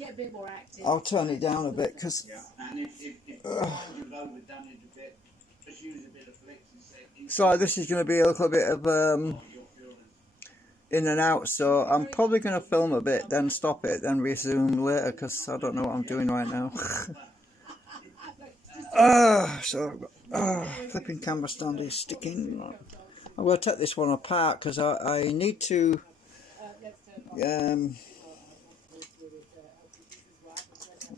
get a bit more active. I'll turn it down a bit because. Yeah, and if you've overdone it a bit, just use a bit of flex and say. So this is going to be a little bit of in and out. So I'm probably going to film a bit, then stop it, then resume later because I don't know what I'm doing right now. Flipping camera stand is sticking. I'm going to take this one apart because I need to.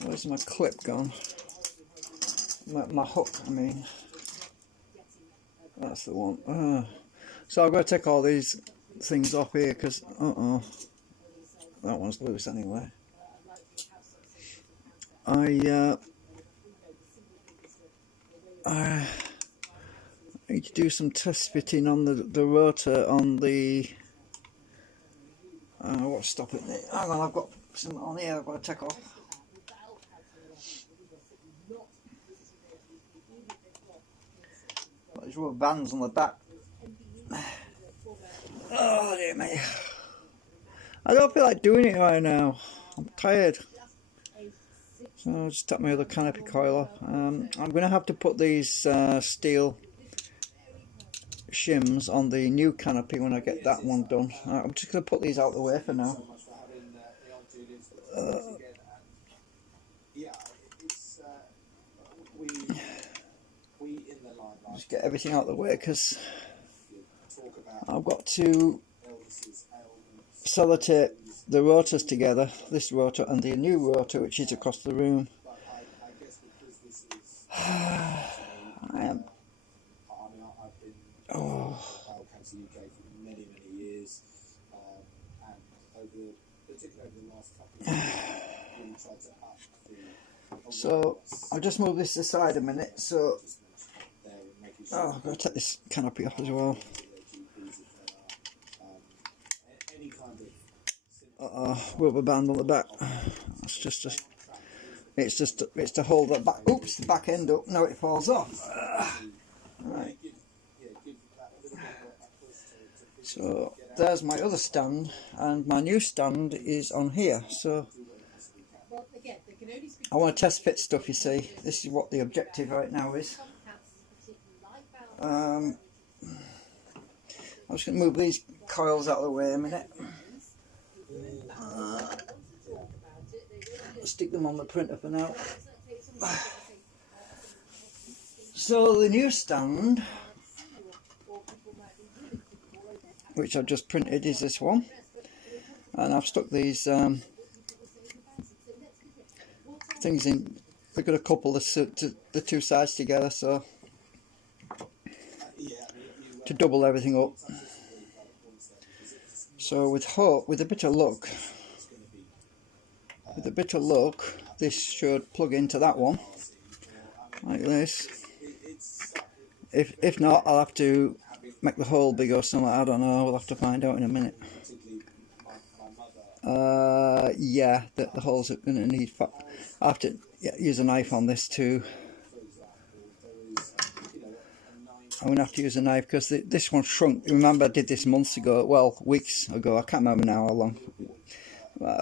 Where's my clip gone? My hook, I mean. That's the one. So I've got to take all these things off here because, that one's loose anyway. I need to do some test fitting on the rotor on the. What's stopping it? Hang on, I've got some on here I've got to take off. These rubber bands on the back. Oh dear me. I don't feel like doing it right now. I'm tired. So I'll just take my other canopy coil off. I'm going to have to put these steel shims on the new canopy when I get that one done. I'm just going to put these out the way for now. Just get everything out the way because I've got to sellotape the rotors together, this rotor and the new rotor which is across the room. I am. Oh. So I'll just move this aside a minute. So I've got to take this canopy off as well. Rubber band on the back. It's to hold that back. Oops, the back end up. Now it falls off. Right. So there's my other stand, and my new stand is on here. So I want to test fit stuff. You see, this is what the objective right now is. I'm just going to move these coils out of the way a minute. Stick them on the printer for now. So the new stand, which I've just printed, is this one, and I've stuck these things in. They've got a couple the two sides together, so to double everything up. So with a bit of luck, this should plug into that one like this. If not, I'll have to make the hole big or something. I don't know. We'll have to find out in a minute. Yeah, the holes are going to need. I have to use a knife on this too. I'm going to have to use a knife because this one shrunk. Remember, I did this months ago. Well, weeks ago. I can't remember now how long.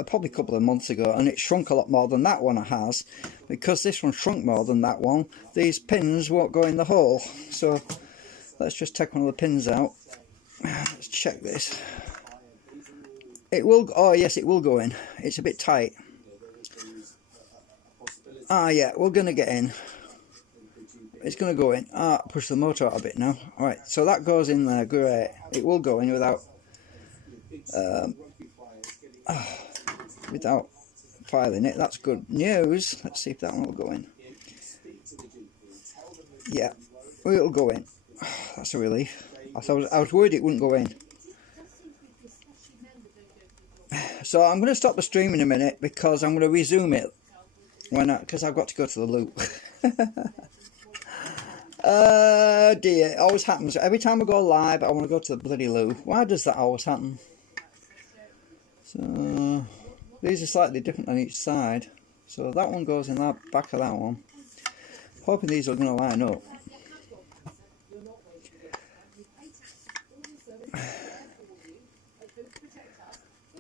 Probably a couple of months ago, and it shrunk a lot more than that one has. Because this one shrunk more than that one, these pins won't go in the hole. So let's just take one of the pins out. Let's check this. It will. Oh yes, it will go in. It's a bit tight. Yeah, we're going to get in. It's going to go in. Push the motor out a bit now. Alright, so that goes in there. Great. It will go in without filing it. That's good news. Let's see if that one will go in. Yeah, it'll go in. That's a relief. I was worried it wouldn't go in. So I'm going to stop the stream in a minute because I'm going to resume it because I've got to go to the loop. Dear, it always happens. Every time I go live, I want to go to the bloody loo. Why does that always happen? So these are slightly different on each side. So that one goes in the back of that one. Hoping these are going to line up.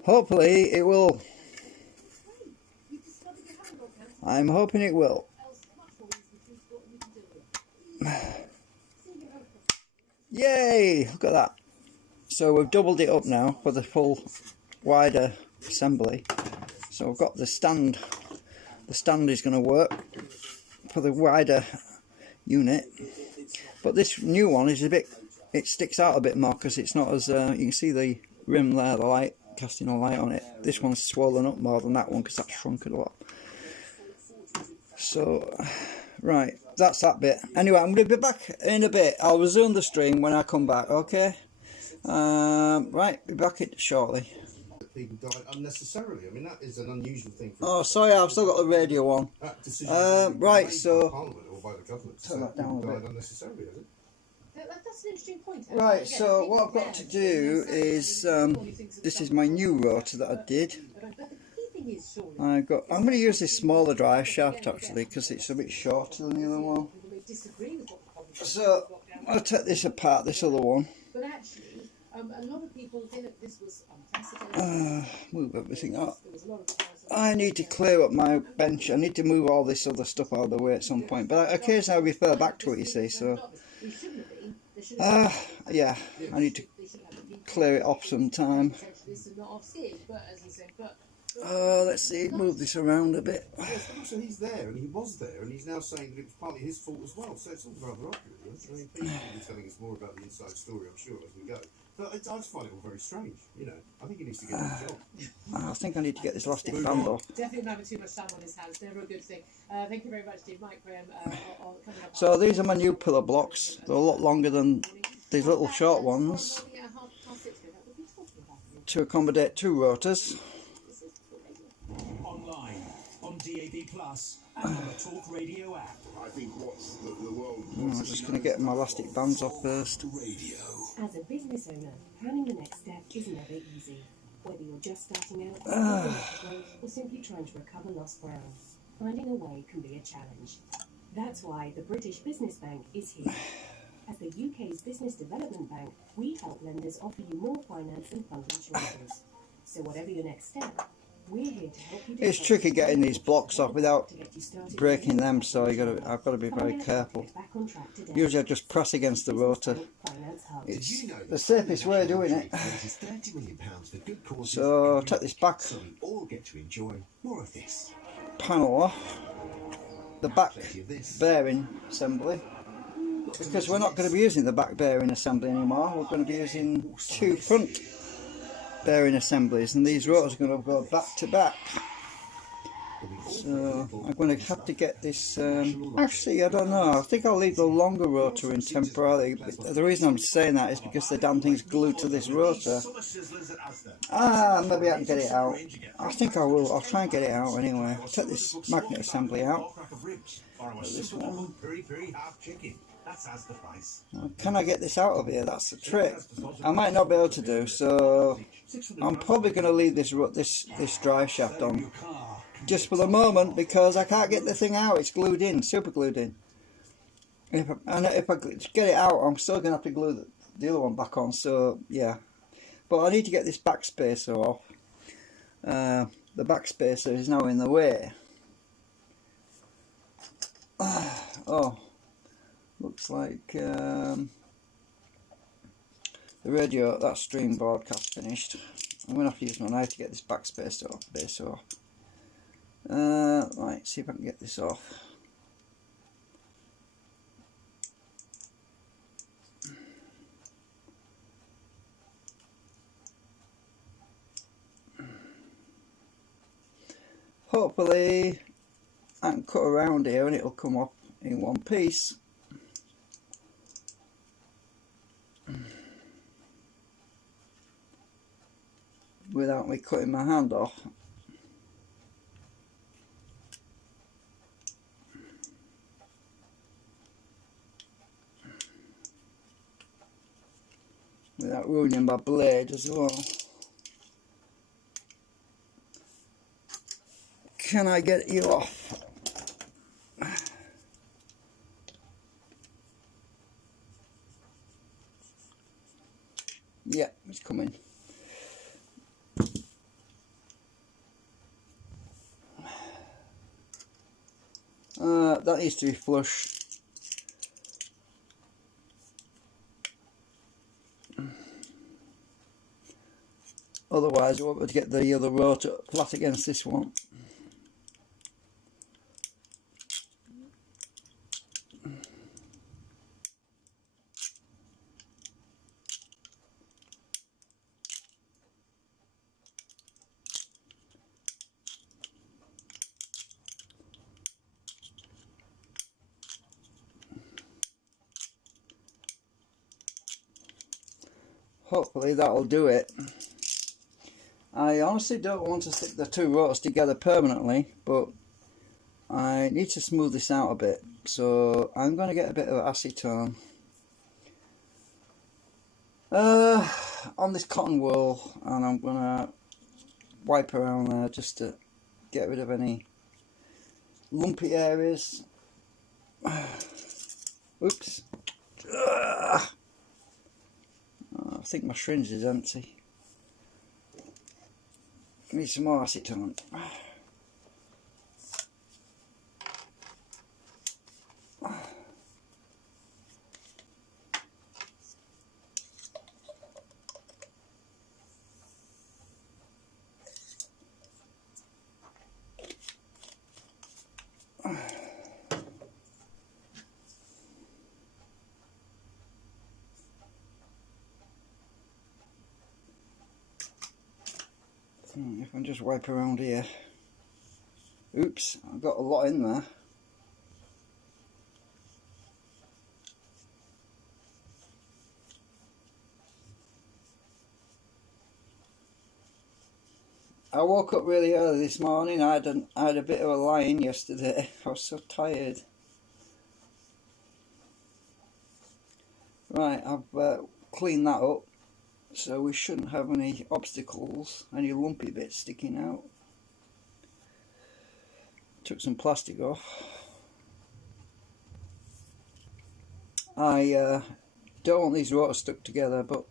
Hopefully it will. I'm hoping it will. Yay! Look at that. So we've doubled it up now for the full wider assembly. So we've got the stand. The stand is going to work for the wider unit. But this new one is a bit, it sticks out a bit more because it's not as, you can see the rim there, the light, casting a light on it. This one's swollen up more than that one because that's shrunk a lot. So, right, that's that bit. Anyway, I'm going to be back in a bit. I'll resume the stream when I come back, okay? Right, be back shortly. People died unnecessarily. I mean, that is an unusual thing. Oh, sorry, I've still got the radio on. That decision right, so... by Parliament or by the government. Turn that down a bit. Unnecessarily, is it? That's an interesting point. Right, so what I've got to do is, this is my new rotor that I did. I'm going to use this smaller drive shaft actually because it's a bit shorter than the other one. So I'll take this apart, this other one. But actually, a lot of people think that this was unprecedented. Move everything up. I need to clear up my bench. I need to move all this other stuff out of the way at some point. But occasionally I refer back to it, you see. So, yeah, I need to clear it off sometime. Let's see, move this around a bit. Yes, but also he's there, and he was there, and he's now saying that it was partly his fault as well. So it's all rather odd, really. I mean, people will be telling us more about the inside story, I'm sure, as we go. But I just find it all very strange. You know, I think he needs to get a job. I think I need to get this elastic band off. Definitely not having too much time on his hands. Never a good thing. Thank you very much, Steve. Mike Graham. Coming up. So these are my new pillar blocks. They're a lot longer than these little short ones to accommodate two rotors. Online, on DAB Plus, and on the Talk Radio app. I think what's the world. I'm just going to get my elastic bands off first. As a business owner, planning the next step is never easy. Whether you're just starting out, or simply trying to recover lost ground, finding a way can be a challenge. That's why the British Business Bank is here. As the UK's business development bank, we help lenders offer you more finance and funding choices. So whatever your next step, we're here to help you. It's tricky getting these blocks off without breaking them, so I've got to be very careful. Usually I just press against the rotor. It's the safest way of doing it. So take this back panel off, the back bearing assembly, because we're not going to be using the back bearing assembly anymore. We're going to be using two front bearing assemblies, and these rotors are going to go back to back. So I'm going to have to get this, actually I don't know, I think I'll leave the longer rotor in temporarily, but the reason I'm saying that is because the damn thing's glued to this rotor. Maybe I can get it out. I think I will, I'll try and get it out anyway. I'll take this magnet assembly out. This one. Can I get this out of here? That's the trick. I might not be able to do, so I'm probably going to leave this drive shaft on just for the moment because I can't get the thing out. It's glued in, super glued in. If I get it out, I'm still going to have to glue the other one back on, so yeah. But I need to get this back spacer off. The back spacer is now in the way. Oh. Looks like the radio, that stream broadcast finished. I'm going to have to use my knife to get this back spacer off. Right, see if I can get this off. Hopefully I can cut around here and it'll come off in one piece. Without me cutting my hand off. Without ruining my blade as well. Can I get you off? Yeah, it's coming. That needs to be flush. Otherwise, I won't be able to get the other rotor flat against this one. Hopefully that'll do it. I honestly don't want to stick the two rotors together permanently, but I need to smooth this out a bit, so I'm going to get a bit of acetone on this cotton wool, and I'm going to wipe around there just to get rid of any lumpy areas. Oops. I think my syringe is empty. Need some more acetone. If I just wipe around here. Oops, I've got a lot in there. I woke up really early this morning. I had a bit of a lie-in yesterday. I was so tired. Right, I've cleaned that up. So we shouldn't have any obstacles, any lumpy bits sticking out. Took some plastic off. I don't want these rotors stuck together, but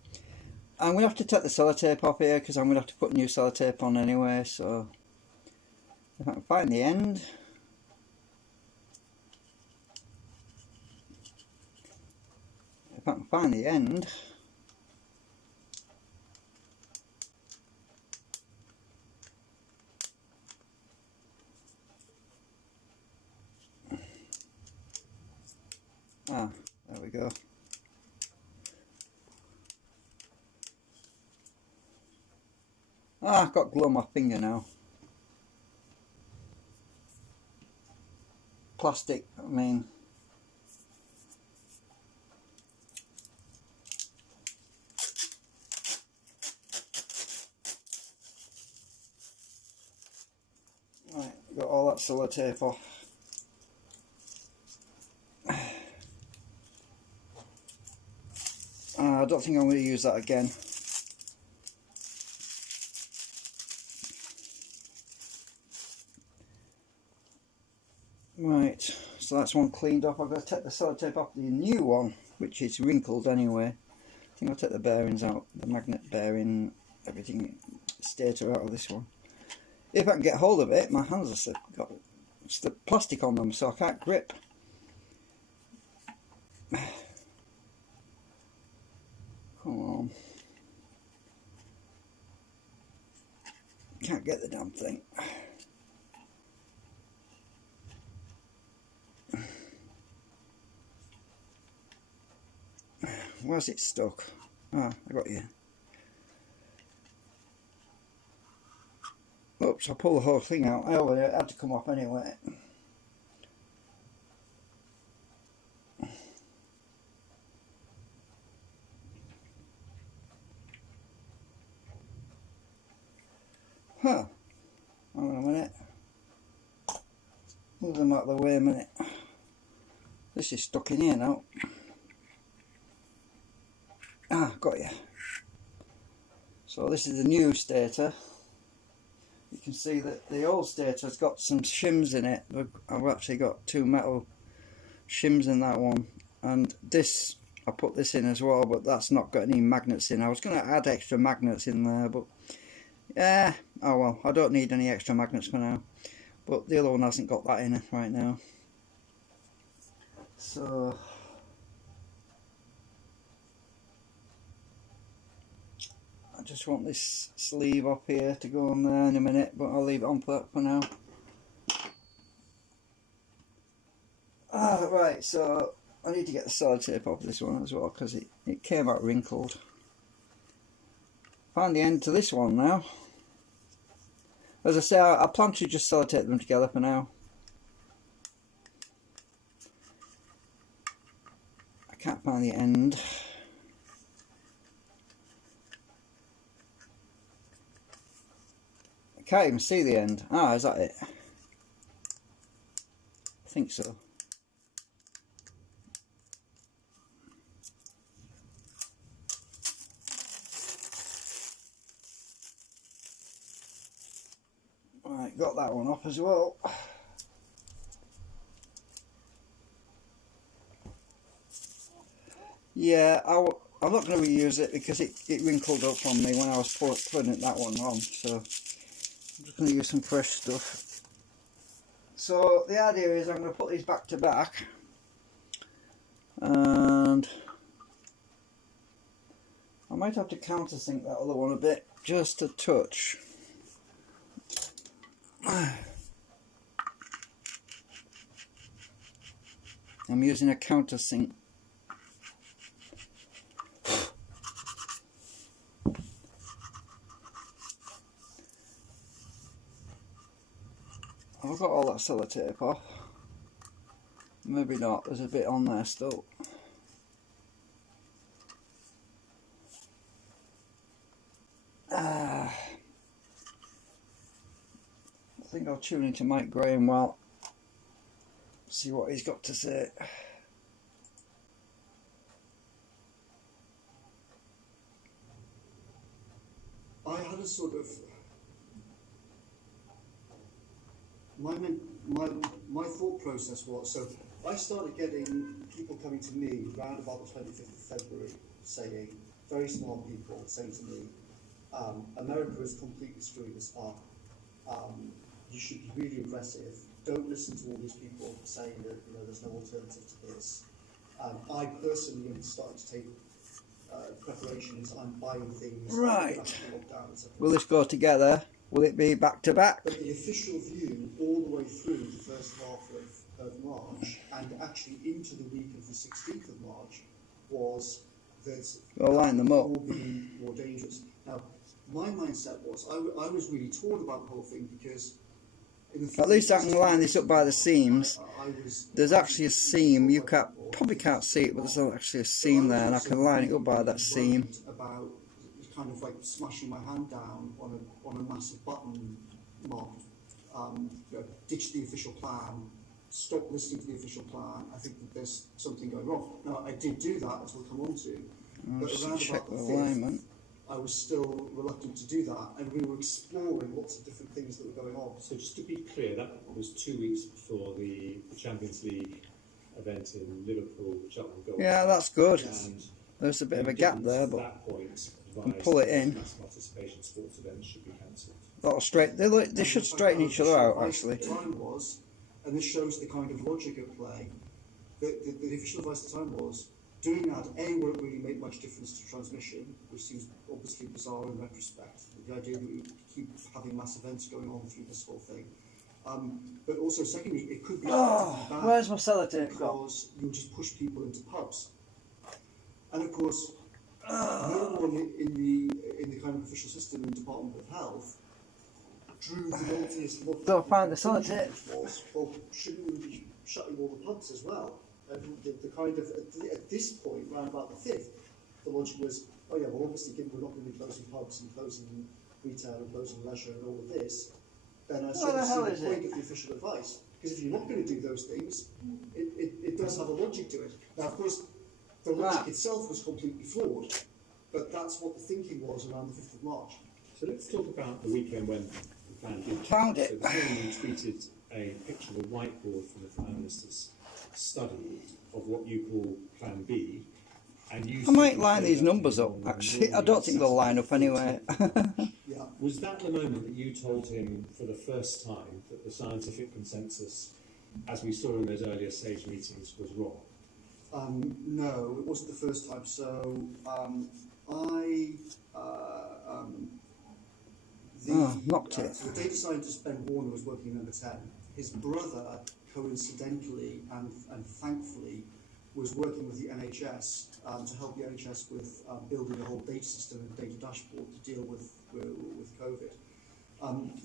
I'm going to have to take the sellotape off here because I'm going to have to put new sellotape on anyway, so if I can find the end. If I can find the end. Ah, there we go. Ah, I've got glue on my finger now. Plastic, I mean. Right, got all that sellotape off. I don't think I'm going to use that again. Right, so that's one cleaned off. I've got to take the sellotape off the new one, which is wrinkled anyway. I think I'll take the bearings out, the magnet bearing, everything, stator out of this one. If I can get hold of it, my hands have got the plastic on them, so I can't grip. Come on. Can't get the damn thing. Where's it stuck? Ah, I got you. Oops, I pulled the whole thing out. Oh, it had to come off anyway. Huh. Hang on a minute. Move them out of the way a minute. This is stuck in here now. Ah, got you. So this is the new stator. You can see that the old stator's got some shims in it. I've actually got two metal shims in that one. And this, I put this in as well, but that's not got any magnets in. I was going to add extra magnets in there, but yeah, oh well, I don't need any extra magnets for now. But the other one hasn't got that in it right now. So I just want this sleeve up here to go on there in a minute, but I'll leave it on for now. Right, so I need to get the sellotape off this one as well because it came out wrinkled. Find the end to this one now. As I say, I plan to just sellotape them together for now. I can't find the end. I can't even see the end. Ah, is that it? I think so. Right, got that one off as well. Yeah, I'm not going to reuse it because it wrinkled up on me when I was putting that one on, so I'm just going to use some fresh stuff. So the idea is I'm going to put these back to back, and I might have to countersink that other one a bit, just a touch. I'm using a countersink. I've got all that sellotape off. Maybe not, there's a bit on there still. I think I'll tune into Mike Graham well, see what he's got to say. I had a sort of my thought process was, so I started getting people coming to me around about the 25th of February saying, very smart people saying to me, America has completely screwed this up. You should be really aggressive. Don't listen to all these people saying that there's no alternative to this. I personally am starting to take preparations. I'm buying things. Right. Lockdown, etc. Will this go together? Will it be back to back? But the official view all the way through the first half of March and actually into the week of the 16th of March was that We'll line them up. will be more dangerous. Now, my mindset was, I was really torn about the whole thing because At least I can line this up by the seams. There's actually a seam. You probably can't see it, but there's actually a seam there, and I can line it up by that seam. About kind of like smashing my hand down on a massive button mark. Ditch the official plan. Stop listening to the official plan. I think that there's something going wrong. Now, I did do that, as we'll come on to. But Just around check about the the 5th, alignment. I was still reluctant to do that, and we were exploring lots of different things that were going on. So just to be clear, that was 2 weeks before the Champions League event in Liverpool, which I will go Yeah, on. that's good. And There's a bit of a you gap didn't there, at but that point can pull it in. mass participation sports events should be cancelled. that'll straight. They should straighten each other out, actually. The time was, and this shows the kind of logic at play, the official advice at the time was, doing that, A, won't really make much difference to transmission, which seems obviously bizarre in retrospect. The idea that we would keep having mass events going on through this whole thing. But also, secondly, it could be bad Where's my sellotape gone? because you'll just push people into pubs. And of course, no one in the kind of official system in the Department of Health drew the naughtiest look. Don't find the sellotape. Was, well, shouldn't we be shutting all the pubs as well? And the kind of, at this point, around about the 5th, the logic was, oh yeah, well obviously given we're not going to be closing pubs and closing retail and closing leisure and all of this, then I sort of see the point of the official advice. Because if you're not going to do those things, it does have a logic to it. Now, of course, the logic itself was completely flawed, but that's what the thinking was around the 5th of March. So let's talk about the weekend when the plan did. Found it. So this morning you tweeted a picture of a whiteboard from the Prime Minister's study of what you call Plan B. And you I might line these numbers up, actually. I don't think they'll line up anyway. Yeah. Was that the moment that you told him for the first time that the scientific consensus, as we saw in those earlier SAGE meetings, was wrong? No, it wasn't the first time. So knocked it. so the data scientist Ben Warner was working in number 10. His brother, coincidentally and thankfully, was working with the NHS to help the NHS with building a whole data system and data dashboard to deal with COVID.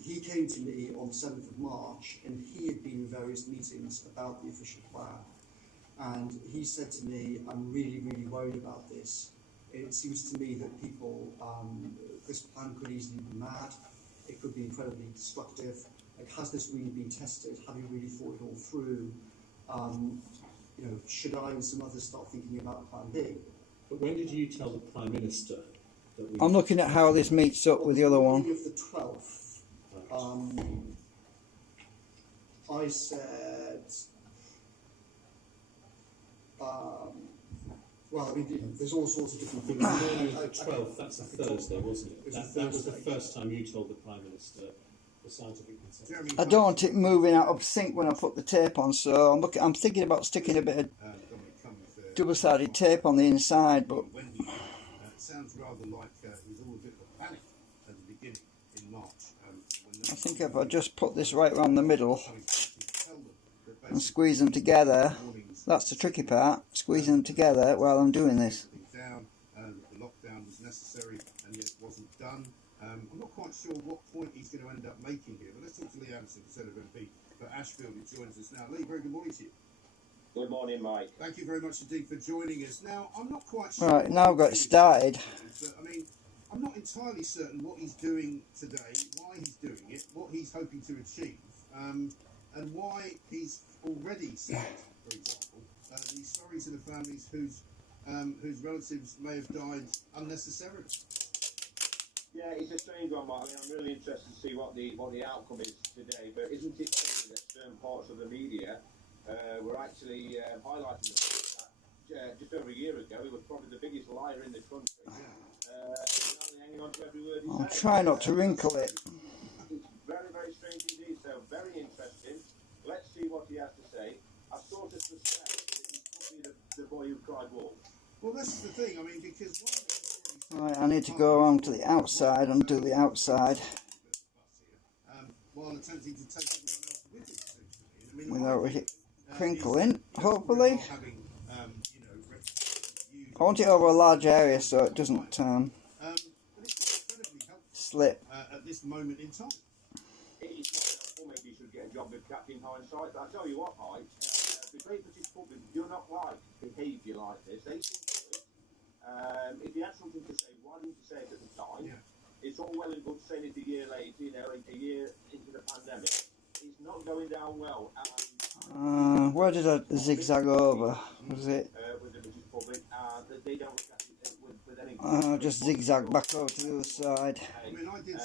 He came to me on the 7th of March, and he had been in various meetings about the official plan. And he said to me, I'm really, really worried about this. It seems to me that people, this plan could easily be mad. It could be incredibly destructive. Like, has this really been tested? Have you really thought it all through? You know, should I and some others start thinking about plan B? But when did you tell the Prime Minister that we... I'm looking at how this meets up with the other one. On the morning of the 12th, I said, well, I mean, you know, there's all sorts of different things. The morning of the 12th, that's a Thursday, wasn't it? That was the first time you told the Prime Minister the scientific consensus. I don't want it moving out of sync when I put the tape on, so I'm thinking about sticking a bit of double-sided tape on the inside, but It sounds rather like it was all a bit of a panic at the beginning in March. I think if I just put this right around the middle and squeeze them together, that's the tricky part, squeezing them together while I'm doing this. Down, the lockdown was necessary and yet it wasn't done. I'm not quite sure what point he's going to end up making here, but let's talk to Lee Anderson, Senator MP for Ashfield, who joins us now. Lee, very good morning to you. Good morning, Mike. Thank you very much indeed for joining us. Now, I'm not quite sure... Right, now I've got it started. But, I mean, I'm not entirely certain what he's doing today, why he's doing it, what he's hoping to achieve, and why he's already said, for example, these stories to the families whose relatives may have died unnecessarily. Yeah, it's a strange one, Mike. I mean, I'm really interested to see what the outcome is today. But isn't it true that certain parts of the media were actually highlighting the fact that just over a year ago he was probably the biggest liar in the country? Hanging on to every word he I'll said. try not to wrinkle it. It's very, very strange indeed. So very interesting. Let's see what he has to say. I sort of suspect that he could be the boy who cried wolf. Well, that's the thing. I mean, because Right, I need to go around to the outside and do the outside while attempting to take everyone else with it, I mean, without it crinkling, hopefully. I want it over a large area so it doesn't slip. At this moment in time. It's not helpful. Maybe you should get a job with Captain Hindsight. But I tell you what, Mike, the great British public do not like behaviour like this. They think if you had something to say, why didn't you say it at the time? Yeah. It's all well and good saying it a year later, you know, a year into the pandemic. It's not going down well. Where did I zigzag over? Was it? With the British public, they don't look at it with any... Just zigzag back over to the other side. I mean, I did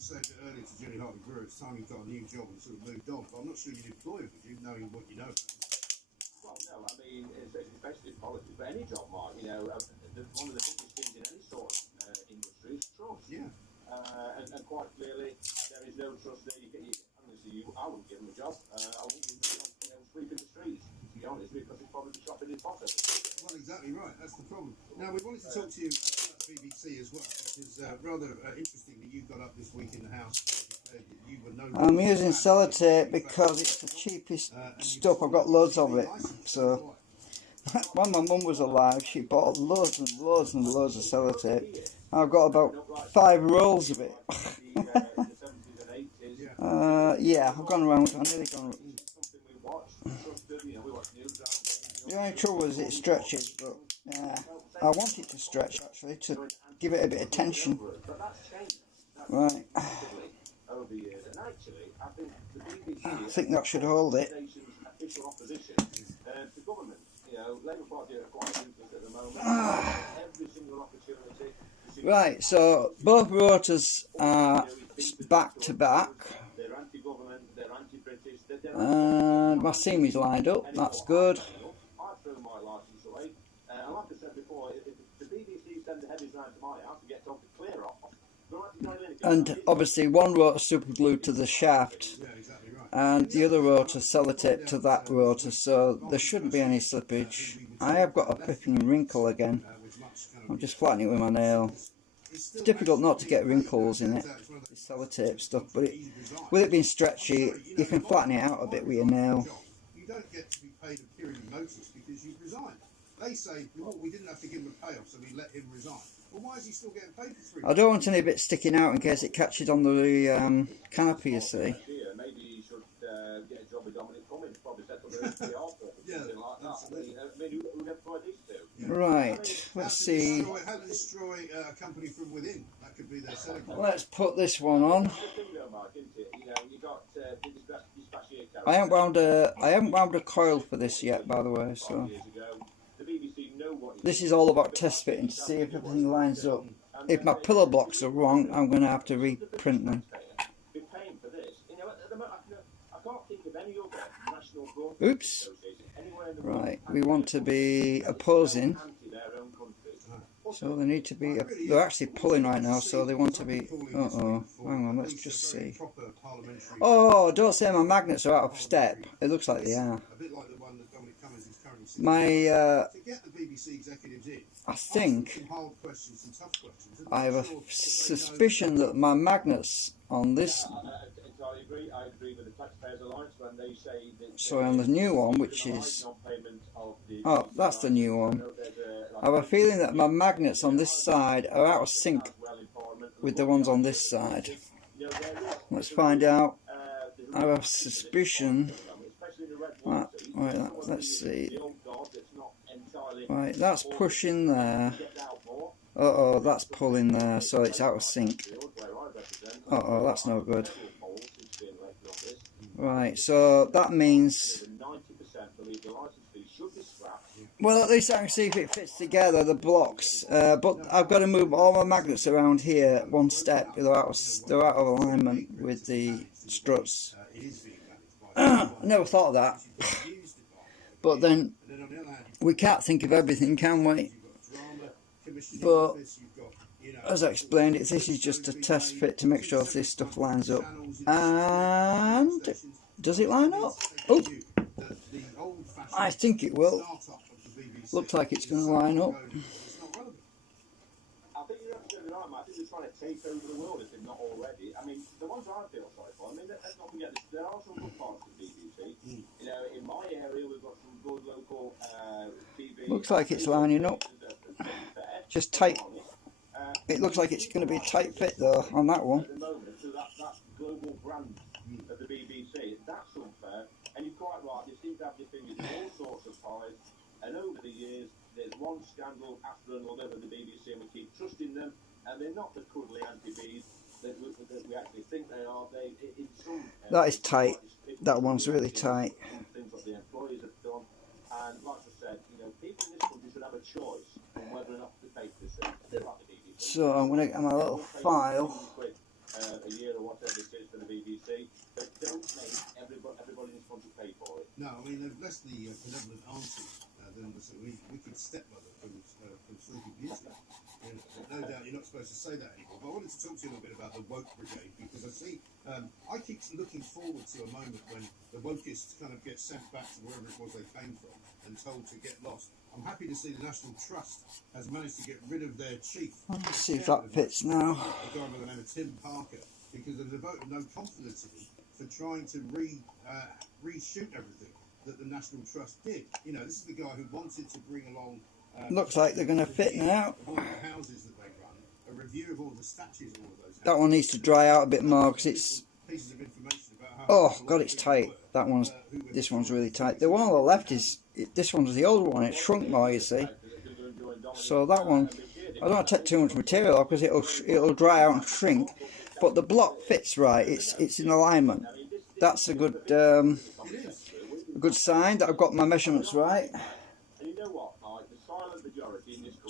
say a bit earlier to Jenny Hartley-Brewer, it's time you got a new job and sort of moved on, but I'm not sure you'd employ her with you, knowing what you know. Well, no, I mean, especially in politics, but any job, Mark, you know, one of the biggest things in any sort of industry is trust. Yeah. And quite clearly, there is no trust there. Honestly, I wouldn't give him a job. I wouldn't give him a job, you know, sweeping the streets, to be honest, because he's probably shopping his pocket. Well, exactly right. That's the problem. Now, we wanted to talk to you about BBC as well, because rather interesting that you got up this week in the House. You were no I'm using sellotape because it's the cheapest stuff. I've got loads of it. So when my mum was alive, she bought loads and loads and loads of sellotape. I've got about 5 rolls of it. Yeah, I've gone around. I've nearly gone. The only trouble is it stretches, but I want it to stretch actually to give it a bit of tension. Right. I think that should hold it. Right, so both rotors are back to back. And my seam is lined up, that's good. And obviously one rotor super glued to the shaft. Yeah, exactly right. and the other rotor sellotape to that rotor, so there shouldn't be any slippage. I have got a prickling wrinkle again. I'm just flattening it with my nail. It's difficult not to get wrinkles in it, this sellotape stuff, but with it being stretchy, you can flatten it out a bit with your nail. You don't get to be paid a period notice because you've resigned. They say, well, we didn't have to give him a payoff, so we let him resign. Well, why is he still getting paid for 3 months? I don't want any bits sticking out in case it catches on the canopy, you see. Maybe you should get a job with Dominic Cummings, probably settle the history after, something like that. I mean, who never tried these two? Right, let's see. How to destroy a company from within. That could be their selling point. Let's put this one on. I haven't wound a coil for this yet, by the way, so this is all about test fitting to see if everything lines up. If my pillow blocks are wrong, I'm going to have to reprint them. Oops. Right, we want to be opposing. So they need to be, they're actually pulling right now, so they want to be, uh-oh, hang on, let's just see. Oh, don't say my magnets are out of step. It looks like they are. My, I think, I have a suspicion that my magnets on this, sorry, on the new one, which is, oh, that's the new one. I have a feeling that my magnets on this side are out of sync with the ones on this side. Let's find out. I have a suspicion. Right, let's see. Right, that's pushing there. Uh-oh, that's pulling there, so it's out of sync. Uh-oh, that's no good. Right, so that means, well, at least I can see if it fits together, the blocks, but I've got to move all my magnets around here one step. They're out of alignment with the struts. I never thought of that, but then we can't think of everything, can we? But as I explained, this is just a test fit to make sure if this stuff lines up. And does it line up? Oh, I think it will. Looks like it's going to line up. I think you're absolutely right, Matt. I think they're trying to take over the world if they're not already. I mean, the ones I feel sorry for, I mean, let's not forget this, there are some good parts of BBC. You know, in my area, we've got some good local TV. Looks like it's lining up. Just tight. It looks like it's going to be a tight fit though on that one. At the moment, so that global brand of the BBC, that's unfair. And you're quite right, they seem to have their fingers in all sorts of pies. And over the years, there's one scandal after another with the BBC, and we keep trusting them. And they're not the cuddly anti-bees that we actually think they are. That is tight. That one's really tight. Things that the employees have done. And like I said, you know, people in this country should have a choice on whether or not to take this thing. So I'm going to get my little file. A year or whatever it is for the BBC, but don't make everybody in this country pay for it. No, I mean, they've less the benevolent auntie than the sort of wicked stepmother from Sleeping Beauty. You know, but no doubt you're not supposed to say that anymore. But I wanted to talk to you a little bit about the woke brigade, because I see, I keep looking forward to a moment when the wokeists kind of get sent back to wherever it was they came from and told to get lost. I'm happy to see the National Trust has managed to get rid of their chief. Let's see if that fits now. A guy by the name of Tim Parker, because they've devoted no confidence in him for trying to reshoot everything that the National Trust did. You know, this is the guy who wanted to bring along. Looks like they're going to fit now. Of all the houses that they run, a review of all the statues of all of those houses. That one needs to dry out a bit more because it's. Pieces of information about how. Oh God, it's tight. That one's. This one's really tight. The one on the left is. This one's the old one. It shrunk more, you see. So that one, I don't want to take too much material off because it'll dry out and shrink. But the block fits right. It's in alignment. That's a good sign that I've got my measurements right.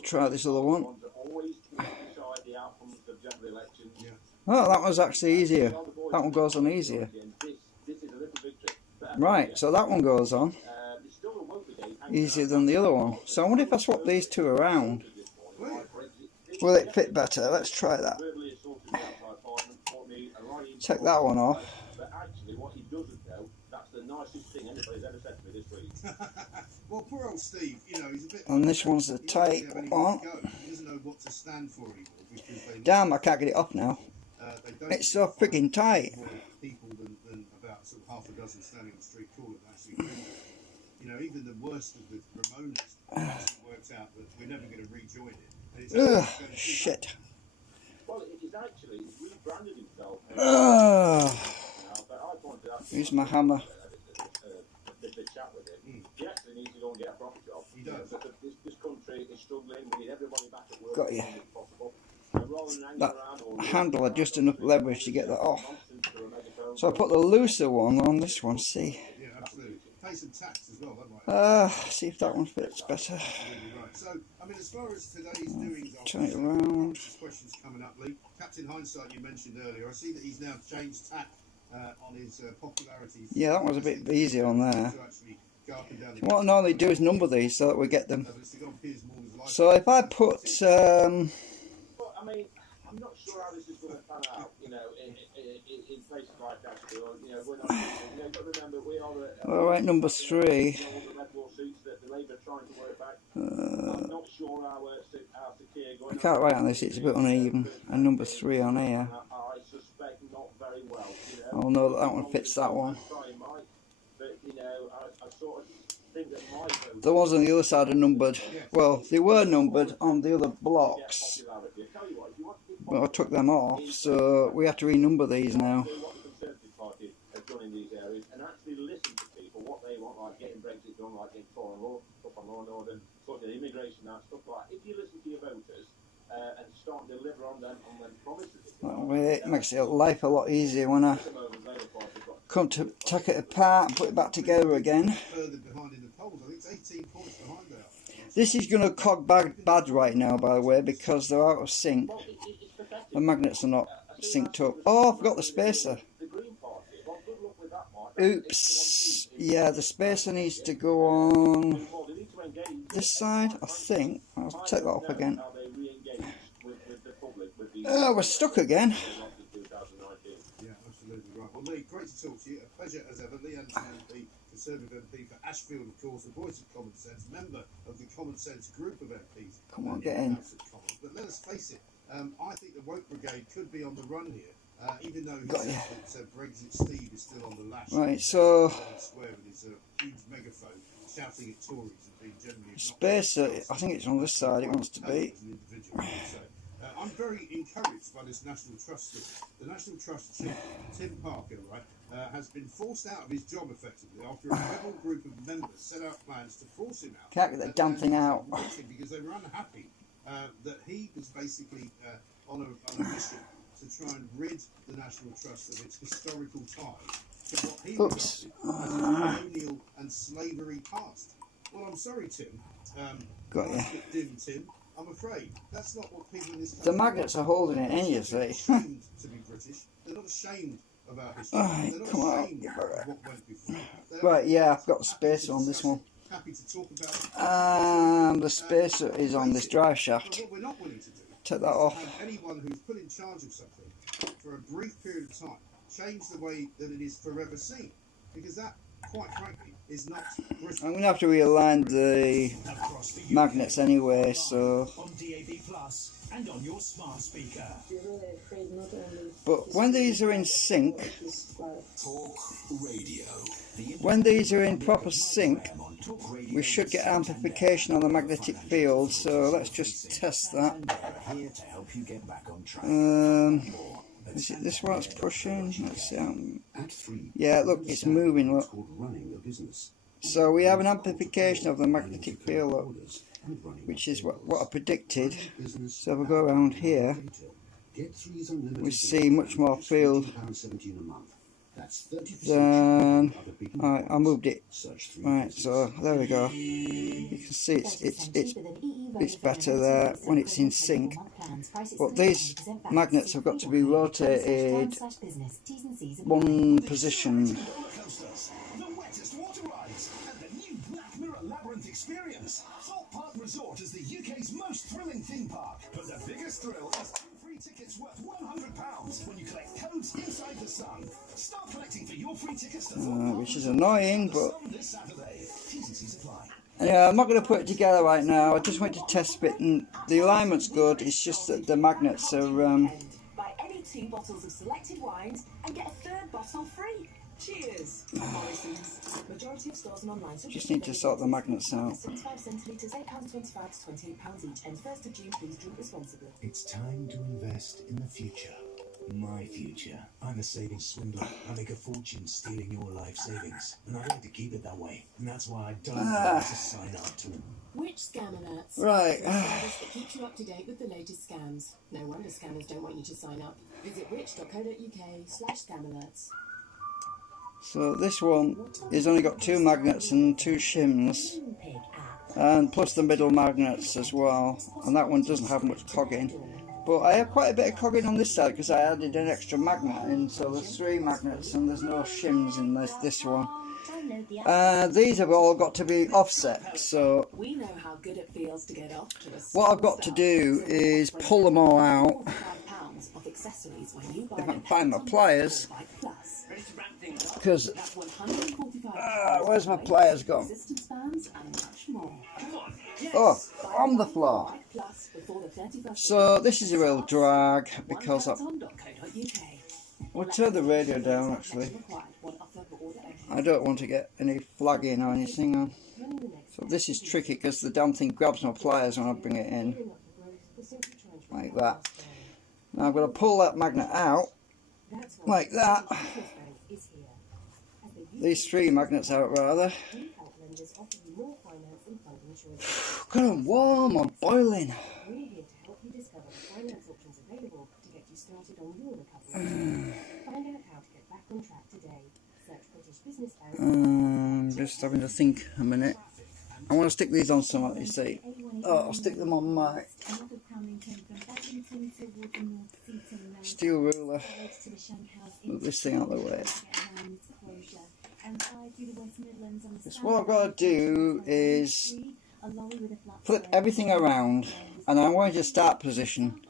Try this other one. Oh, that one's actually easier. That one goes on easier. Right, so that one goes on easier than the other one. So I wonder if I swap these two around, will it fit better? Let's try that. Take that one off. nicest thing anybody's ever said to me this week. Well, poor old Steve, you know, he's a bit... And this one's the he doesn't tight have anywhere one. to go. He doesn't know what to stand for anymore because they... Damn, I can't get it off now. They don't It's so freaking tight. more people than about sort of half a dozen standing on the street corner that actually do it. You know, even the worst of the Ramonas actually worked out that we're never going to rejoin it. And it's Ugh, going to shit. Well, he's actually rebranded himself. Ugh. But I pointed out to Here's him, my hammer. the chat with him. He actually needs to go and get a proper job. He does. This country is struggling. We need everybody back at work Got as you. soon as possible. And rather than hanging That around or handle had just enough leverage to get that off. nonsense for a megaphone. So I put the looser one on this one, see. Yeah, absolutely. Pay some tax as well, that might See if that one fits better. absolutely right. So, I mean, as far as today's doings are Turn it concerned, around. there's questions coming up, Lee. Captain Hindsight, you mentioned earlier. I see that he's now changed tack on his popularity. Yeah, that was a bit easier on there. To actually go up and down the What I normally do is number these so that we get them. but it's to go on Piers Morgan's live. So if I put, But, I mean, I'm not sure how this is going to pan out, you know, in places like Ashfield. You know, we're not, you know, you've got to remember, we are the... alright, number 3. You know, all the red lawsuits that the Labour are trying to work back. I'm not sure how secure going I can't write on this, it's a bit uneven. And number 3 on here. I suspect not very well, you know. I'll know that that one fits that one. Try might, but, you know, I sort of think that my vote... The ones on the other side are numbered. Well, they were numbered on the other blocks. popularity. I tell you what, if you want to be Well, I took them off, so we have to renumber these now. do what the Conservative Party has done in these areas and actually listen to people, what they want, like getting Brexit done, like getting foreign law, stuff on law and order, sort of immigration and stuff like that. If you listen to your voters and start to deliver on them promises, That way it makes it life a lot easier when I at the moment Labour Party's got come to take it apart and put it back together again. Further behind in the polls, I think it's 18 points behind there. This is going to cog bad right now, by the way, because they're out of sync. it's pathetic. The magnets are not synced up. Oh, I forgot the spacer. The Green Party, well, good luck with that, Mike. Oops. Yeah, the spacer needs to go on Well, they need to engage. this side, I think. I'll take that off again. How they re-engage with the public, with the... Oh, we're stuck again. 2019. Yeah, absolutely right. Well, Lee, great to talk to you. A pleasure as ever. Lee Anderson, MP, Conservative MP for Ashfield, of course, the voice of common sense, member of the Common Sense group of MPs. Come on, in get the in. House of Commons. But let us face it, I think the Woke Brigade could be on the run here, even though he Got said that Brexit Steve is still on the lash. Right, so Square with his huge megaphone shouting at Tories and being generally spacer, I think it's on this side it wants to be. as an individual. So, I'm very encouraged by this National Trust story. The National Trust chief, Tim Parker, right, has been forced out of his job effectively after a rebel group of members set out plans to force him out. Can't get that damn thing out. Because they were unhappy that he was basically on a mission to try and rid the National Trust of its historical ties to what he Oops. regarded as a colonial and slavery past. Well, I'm sorry, Tim. Got you. Dim Tim. I'm afraid that's not what people in this country The magnets are holding it in, you see. They're not ashamed to be British. They're not ashamed of our history. Alright, They're not come on. ashamed of what went before. They're Right, yeah, I've got the happy to spacer on this discuss one. it, happy to talk about it. The spacer is on this drive But shaft. what we're not willing to do Take that is off. to have anyone who's put in charge of something for a brief period of time change the way that it is forever seen. Because that, quite frankly, is not British. I'm going to have to realign the magnets anyway, so... On DAB Plus and on your smart speaker. But when these are in sync, Talk Radio. when these are in proper sync, we should get amplification on the magnetic field, so let's just test that. Here to help you get back on track. Is it this one that's pushing? Let's see. At 3, Yeah, look, it's moving, look. called running a business. So we have an amplification of the magnetic field, look, Orders and running which is what I predicted. business. So if we go around here, Get 3's unlimited we see much more field £17 a month. That's 30% than... of the big Alright, I moved it. Search 3 Right, business. so there we go. You can see it's better there when it's in sync. But these magnets have got to be rotated one position. Roller coasters, the wettest water rides, and the new Black Mirror Labyrinth experience. Thorpe Park Resort is the UK's most thrilling theme park. But the biggest thrill is 2 free tickets worth £100 when you collect codes inside the sun. Start collecting for your free tickets which is annoying, but This Saturday, T&Cs apply. yeah, I'm not going to put it together right now. I just want to test it, and the alignment's good. It's just that the magnets are. Buy any 2 bottles of selected wines and get a 3rd bottle free. Cheers! Morrison's. Majority of stores and online. Just need to sort the magnets out. 65 centimetres, £8.25 to £28 each, and 1st of June, please drink responsibly. It's time to invest in the future. My future. I'm a savings swindler. I make a fortune stealing your life savings, and I'd like to keep it that way. And that's why I don't want to sign up to them. Which Scam Alerts? Right. The service that keeps you up to date with the latest scams. No wonder scammers don't want you to sign up. Visit which.co.uk/scamalerts. So this one is only got 2 magnets and 2 shims, and plus the middle magnets as well. And that one doesn't have much cogging. But I have quite a bit of cogging on this side because I added an extra magnet in, so there's 3 magnets and there's no shims in this one. These have all got to be offset, so We know how good it feels to get off to a what I've got to do is pull them all out. £45 off accessories when you buy If I can find my pliers, because That's £145 where's my pliers gone? resistance bands and much more. Oh, on the floor. Plus before the 31st. So this is a real drag because I'll turn the radio down actually. I don't want to get any flagging or anything on. So this is tricky because the damn thing grabs my pliers when I bring it in. Like that. Now I'm going to pull that magnet out. Like that. These 3 magnets out rather. God, I'm warm, I'm boiling. We're here to help you discover the finance options available to get you started on your recovery. Find out how to get back on track today. Search British Business Bank. Just having to think a minute. I want to stick these on something, you see. Oh, I'll stick them on my steel ruler. Move this thing out of the way. Because what I've got to do is flip everything around, and I want you to start position.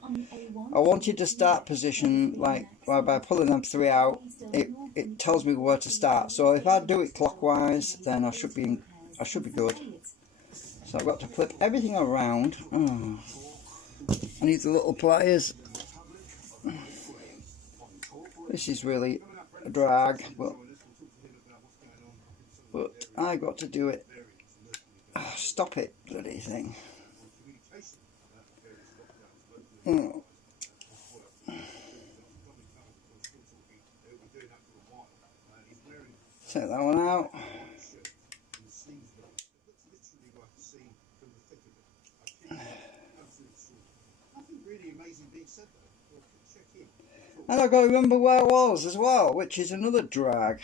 I want you to start position like by pulling them 3 out. It tells me where to start. So if I do it clockwise, then I should be good. So I've got to flip everything around. Oh, I need the little pliers. This is really a drag, but I got to do it. Oh, stop it, bloody thing. Oh. Take that one out. And I've got to remember where I was as well, which is another drag.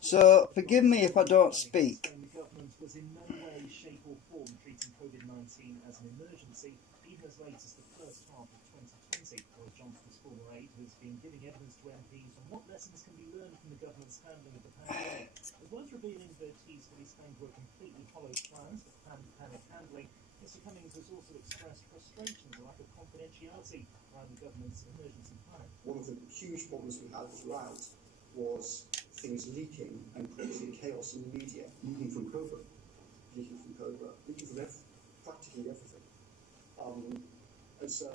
So, forgive me if I don't speak. The government was in no way, shape or form treating COVID-19 as an emergency, even as late as the first half of 2020. Boris Johnson's former aide has been giving evidence to MPs on what lessons can be learned from the government's handling of the pandemic, as well as revealing that he's claimed were completely hollow plans for panic handling. Mr Cummings has also expressed frustration at the lack of confidentiality around the government's emergency plan. One of the huge problems we had throughout was things leaking and causing chaos in the media. Leaking from Cobra. Leaking from practically everything. And so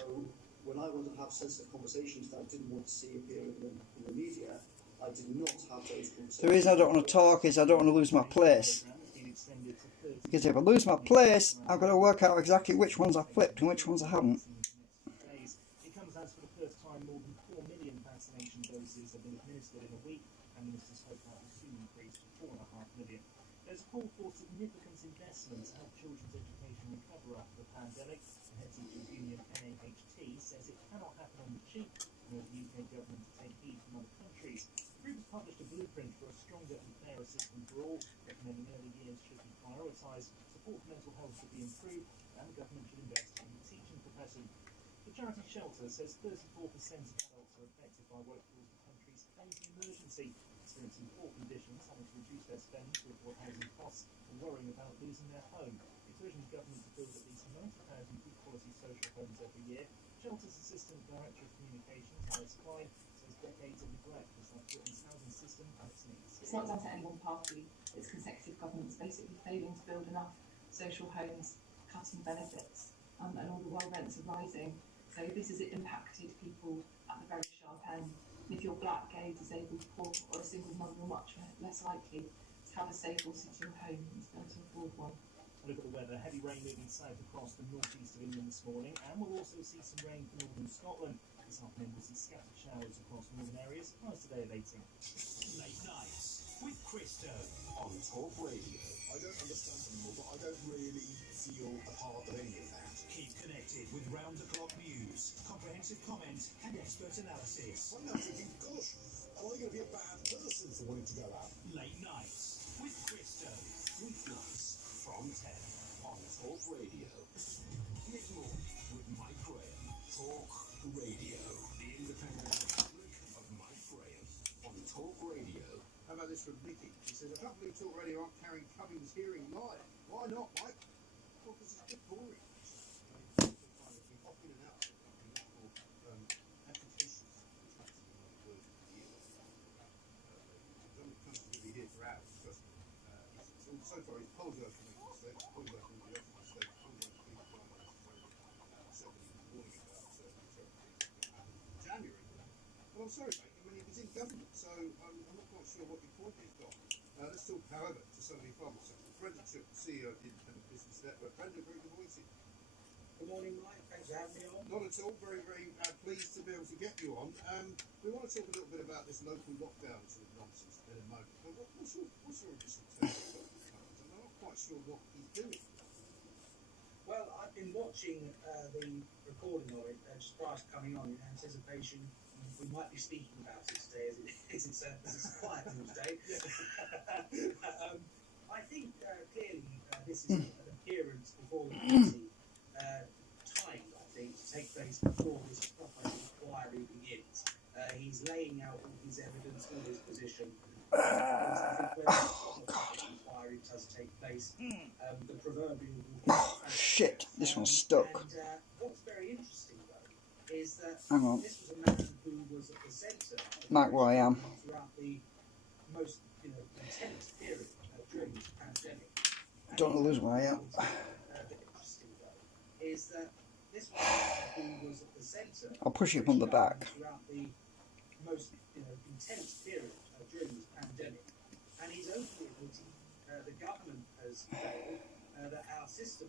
when I wanted to have sensitive conversations that I didn't want to see appear in the media, I did not have those conversations. The reason I don't want to talk is I don't want to lose my place. Because if I lose my place, I've got to work out exactly which ones I flipped and which ones I haven't. It comes as for the first time more than 4 million vaccination doses have been administered in a week, and ministers hope that will soon increase to 4.5 million. There's a call for significant investment to help children's education recover after the pandemic. The head teachers union NAHT says it cannot happen on the cheap, and urges the UK government to take heed from other countries. The group has published a blueprint for a stronger and fairer system for all, recommending early years should be prioritised, support for mental health should be improved, and the government should invest in the teaching profession. The charity Shelter says 34% of adults are affected by what it calls the country's housing emergency, experiencing poor conditions, having to reduce their spending to avoid housing costs, and worrying about losing their home. It's urging the government to build at least 90,000 good quality social homes every year, Shelter's Assistant Director of Communications, Alice Clyde, says decades of neglect has left Britain's housing system at its knees. It's not down to any one party. It's consecutive governments basically failing to build enough social homes, cutting benefits, and all the while rents are rising. So this has impacted people at the very sharp end. And if you're black, gay, disabled, poor, or a single mother, you're much less likely to have a safe or secure home and to be able to afford one. Look at the weather. Heavy rain moving south across the northeast of England this morning, and we'll also see some rain for northern Scotland. This afternoon we'll see scattered showers across northern areas. Highs today at 18. Late nights with Christo on Talk Radio. I don't understand anymore, but I don't really feel a part of any of that. Keep connected with round-the-clock news, comprehensive comment, and expert analysis. I'm now thinking, gosh, am I going to be a bad person for wanting to go out? Late nights with Christo. Weeknights from 10 on Talk Radio. Mid-morning with Mike Graham. Talk Radio. The independent republic of Mike Graham on Talk Radio. How about this from Nicky? He says, I can't believe Talk Radio aren't carrying Cummings' hearing live. Why not, Mike? Well, because it's a bit boring. We hop in and out for applications. Dominic comes to be here for hours. Trust me. So far, he's apologised for making mistakes, apologised for all the other mistakes, apologised for being quiet said in the morning about certain things that happened in January. Well, I'm sorry, mate. I mean, he was in government, so I'm not quite sure what your point is, Don. Let's talk, however, to some of the farmers. Brendan Shook, CEO of the Independent Business Network. Brendan, very good morning to you. Good morning, Mike. Thanks for having me on. Not at all. Very, very pleased to be able to get you on. We want to talk a little bit about this local lockdown sort of nonsense in a moment. But what's your initial take on it? I'm not quite sure what he's doing. Well, I've been watching the recording of it just prior to coming on in anticipation we might be speaking about it today as it's a quiet news day. I think clearly this is an appearance before the committee timed, I think, to take place before this proper inquiry begins. He's laying out all his evidence, all his position. I think when the proper inquiry does take place, the proverbial... Oh, shit, this one's stuck. And what's very interesting, though, is that Hang on. this was a man who was at the centre of Mark where I am. throughout the most intense period during this pandemic. Don't lose where I am. Interesting, though, is that this was a man who was at the centre. I'll push you from the back. Throughout the most intense period during this pandemic, and he's openly admitting the government has failed, that our system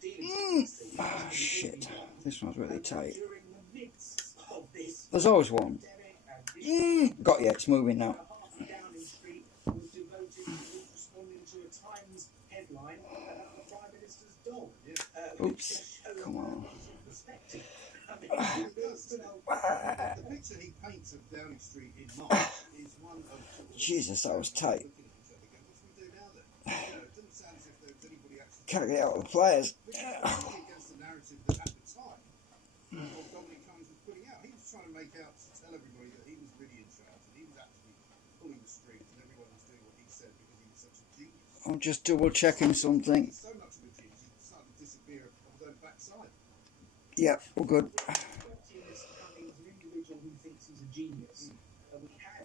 dealing with these things. Shit, this one's really tight. During the midst of this There's always one. Got you, it's moving now. Downing Street was devoted to responding to a Times headline about the Prime Minister's dog. Oops, come on. The picture he paints of Downing Street in March is one of... Jesus, that was tight. What should we do now then? It doesn't sound as if there was anybody actually... Can't get out of the players. Against the narrative that at the time what Dominic Cummings was putting out. He was trying to make out to tell everybody that he was really in charge and he was actually pulling the strings and everyone was doing what he said because he was such a genius. I'm just double checking something. He's so much of a genius, he started to disappear on his own backside. Yep, all good. Cummings, an individual who thinks he's a genius. We had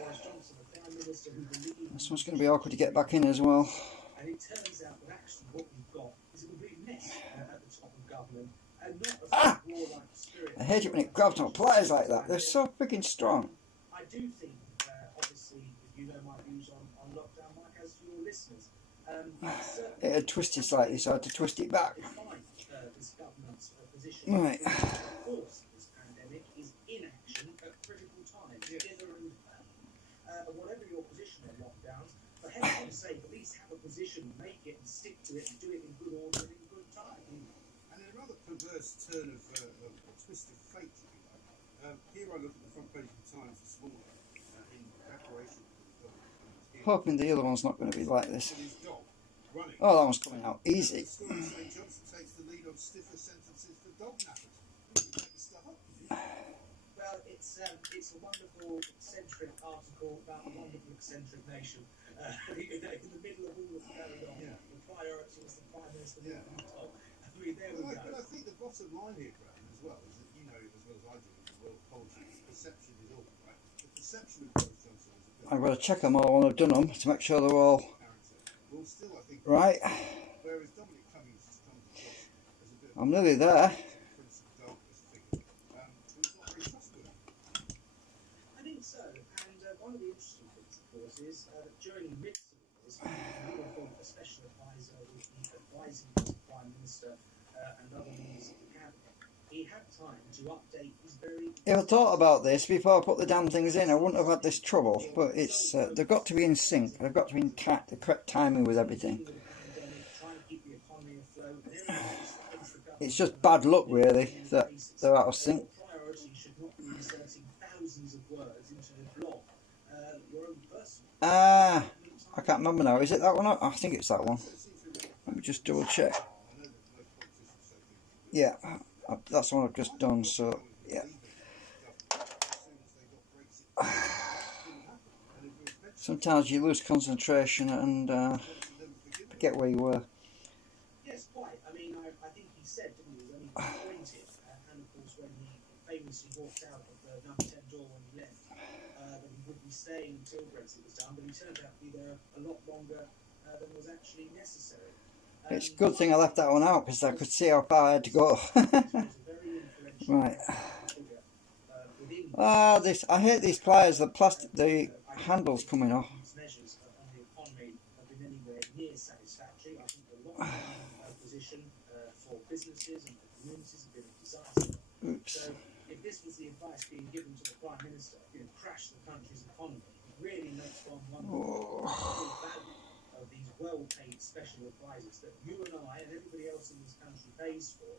Boris Johnson, a Prime Minister who believed... This one's going to be awkward to get back in as well. And it turns out that actually what we've got is a complete mess at the top of government and not a warlike spirit. I hate it when it grabs on players like that. They're so freaking strong. I do think, obviously, you know my views on lockdown, Mike, as to your listeners. It had twisted slightly, so I had to twist it back. This government's position Right. to force this pandemic is inaction at critical times, hither and whatever your position on lockdowns, for heaven's sake, at least have a position, make it and stick to it and do it in good order and in good time. And in a rather perverse turn of a twist of fate, if you like. Here I look at the front page of the Times this morning in preparation for the Hoping the other one's not going to be like this. his dog running. Oh, that one's coming out easy. The story saying Johnson takes the lead on stiffer sentences for dog nappers. You make this stuff up. Well, it's a wonderful, eccentric article about a wonderful, eccentric nation. In the middle of all that's going on, the priority was the Prime Minister. I mean, there we go. But I think the bottom line here, Graham, as as well is that you know as well as I do the world of politics, perception is all, right? The perception of Boris Johnson is a bit. I've got to check them all when I've done them to make sure they're all Well, still, I think, right. whereas Dominic Cummings just comes across as a bit of I'm nearly there. Prince of Darkness figure, who's not very trustworthy. I think so, and one of the interesting things, of course, is that during the midst of this, he would form a special advisor with the advising the Prime Minister and other members of the cabinet. He had time to update his very... If I thought about this before I put the damn things in, I wouldn't have had this trouble. But it's they've got to be in sync. They've got to be in the correct timing with everything. It's just bad luck, really, that they're out of sync. Ah, I can't remember now. Is it that one? I think it's that one. Let me just double check. Yeah, that's the one I've just done. So yeah. Sometimes you lose concentration and forget where you were. Yes, quite. I mean, I think he said, didn't he, when he was appointed, and of course when he famously walked out of the number 10 door when he left, that he would be staying until Brexit was done, but he turned out to be there a lot longer than was actually necessary. It's a good thing I left that one out because I could see how far I had to go. Right. Ah, this I hate these pliers. The plastic, the handles coming off. Measures on the economy have been anywhere near satisfactory. I think the long-term position for businesses and for communities have been a disaster. Oops. So, if this was the advice being given to the Prime Minister, crash the country's economy, it really makes one wonder the value of these well-paid special advisors that you and I and everybody else in this country pays for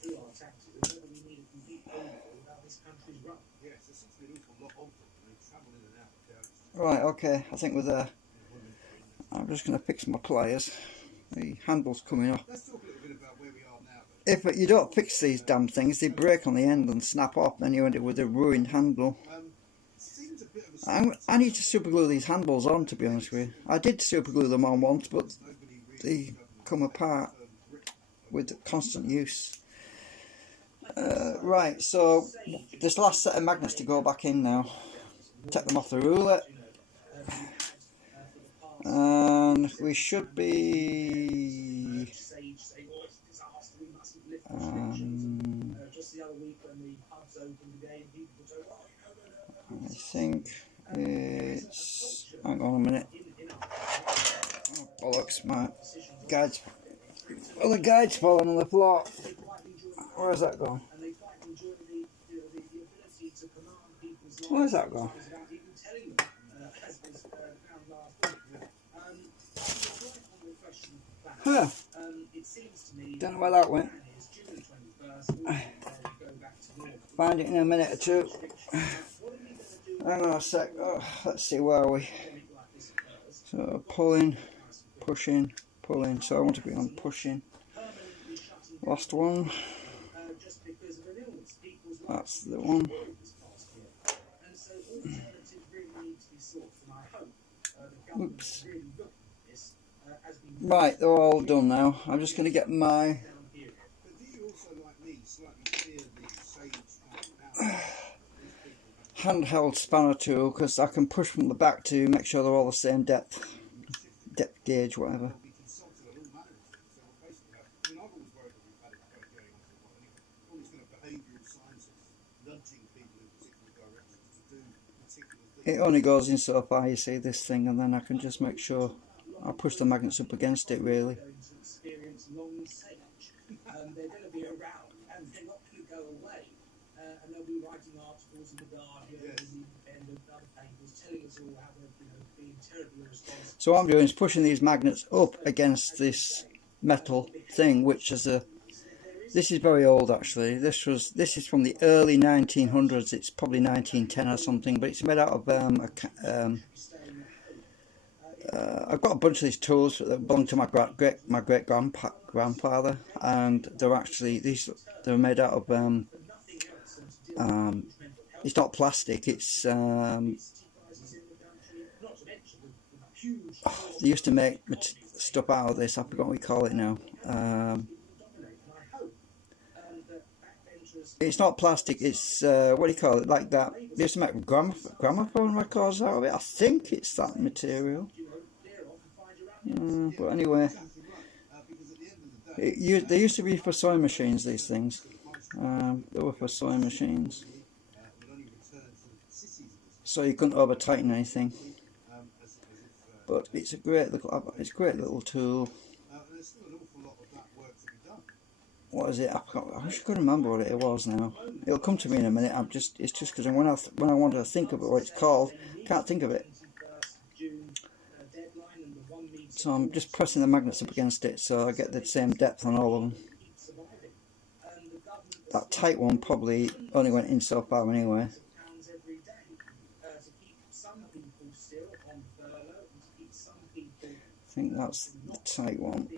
through our taxes, and whether we need a complete overhaul about this country's run. Yes, there seems to be an awful lot of them. They travel in and out of carriages. Right, okay, I think we're there. I'm just going to fix my pliers. The handle's coming off. Let's talk a little bit about where we are now, If though. you don't fix these damn things, they break on the end and snap off, and you end up with a ruined handle. Seems a bit of a I need to superglue these handles on, to be honest with you. I did superglue them on once, but they come apart with constant use. Right, so this last set of magnets to go back in now. Take them off the ruler. And we should be... I think it's... Hang on a minute. Oh, bollocks, my guide's... Well, the guide's falling on the floor. Where's that gone? Where's that gone? Huh. Don't know where that went. Find it in a minute or two. Hang on a sec. Oh, let's see, where are we? So pulling, pushing, pulling. So I want to be on pushing. Last one. That's the one. Oops. Right, they're all done now. I'm just going to get my handheld spanner tool because I can push from the back to make sure they're all the same depth gauge, whatever. It only goes in so far, you see, this thing, and then I can just make sure I push the magnets up against it, really. They're going to be around and they're not going to go away. And they'll be writing articles in the Guardian and the Independent and other papers telling us all how they're being terribly irresponsible. So what I'm doing is pushing these magnets up against this metal thing, which is a... This is very old, actually. This is from the early 1900s. It's probably 1910 or something, but it's made out of I've got a bunch of these tools that belong to my great grandfather, and they're actually they're made out of it's not plastic. It's they used to make stuff out of this. I forgot what we call it now. it's not plastic, it's what do you call it, like that. They used to make gramophone records out of it. I think it's that material. But anyway, they used to be for sewing machines, these things. They were for sewing machines. So you couldn't over tighten anything. But it's a great little tool. What is it? I wish I could remember what it was now. It'll come to me in a minute. It's just because when I want to think of it, what it's called, can't think of it. So I'm just pressing the magnets up against it so I get the same depth on all of them. That tight one probably only went in so far anyway. I think that's the tight one.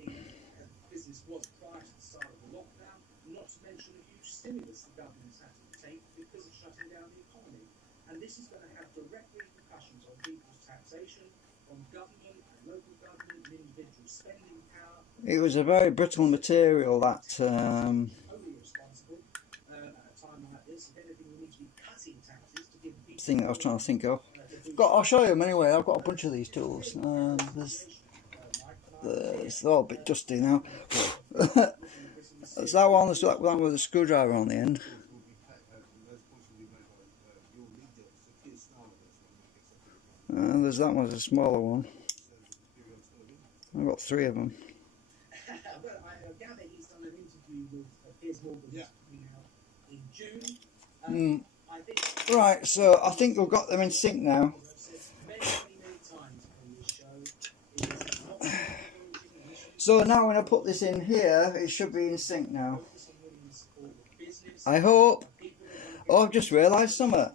Stimulus the government's had to take because of shutting down the economy. And this is going to have direct repercussions on people's taxation, on government and local government and individual spending power. It was a very brittle material, that Only responsible at a time like this, if anything, we need to be cutting taxes to give people thing that I was trying to think of. I'll show you them anyway. I've got a bunch of these tools. They're all a bit dusty now. There's that one, there's that one with a screwdriver on the end. And there's that one, there's a smaller one. I've got 3 of them. Well, I gather he's done an interview with Piers Morgan in June. I think Right, so I think we've got them in sync now. So now when I put this in here, it should be in sync now. I hope. Oh, I've just realised something.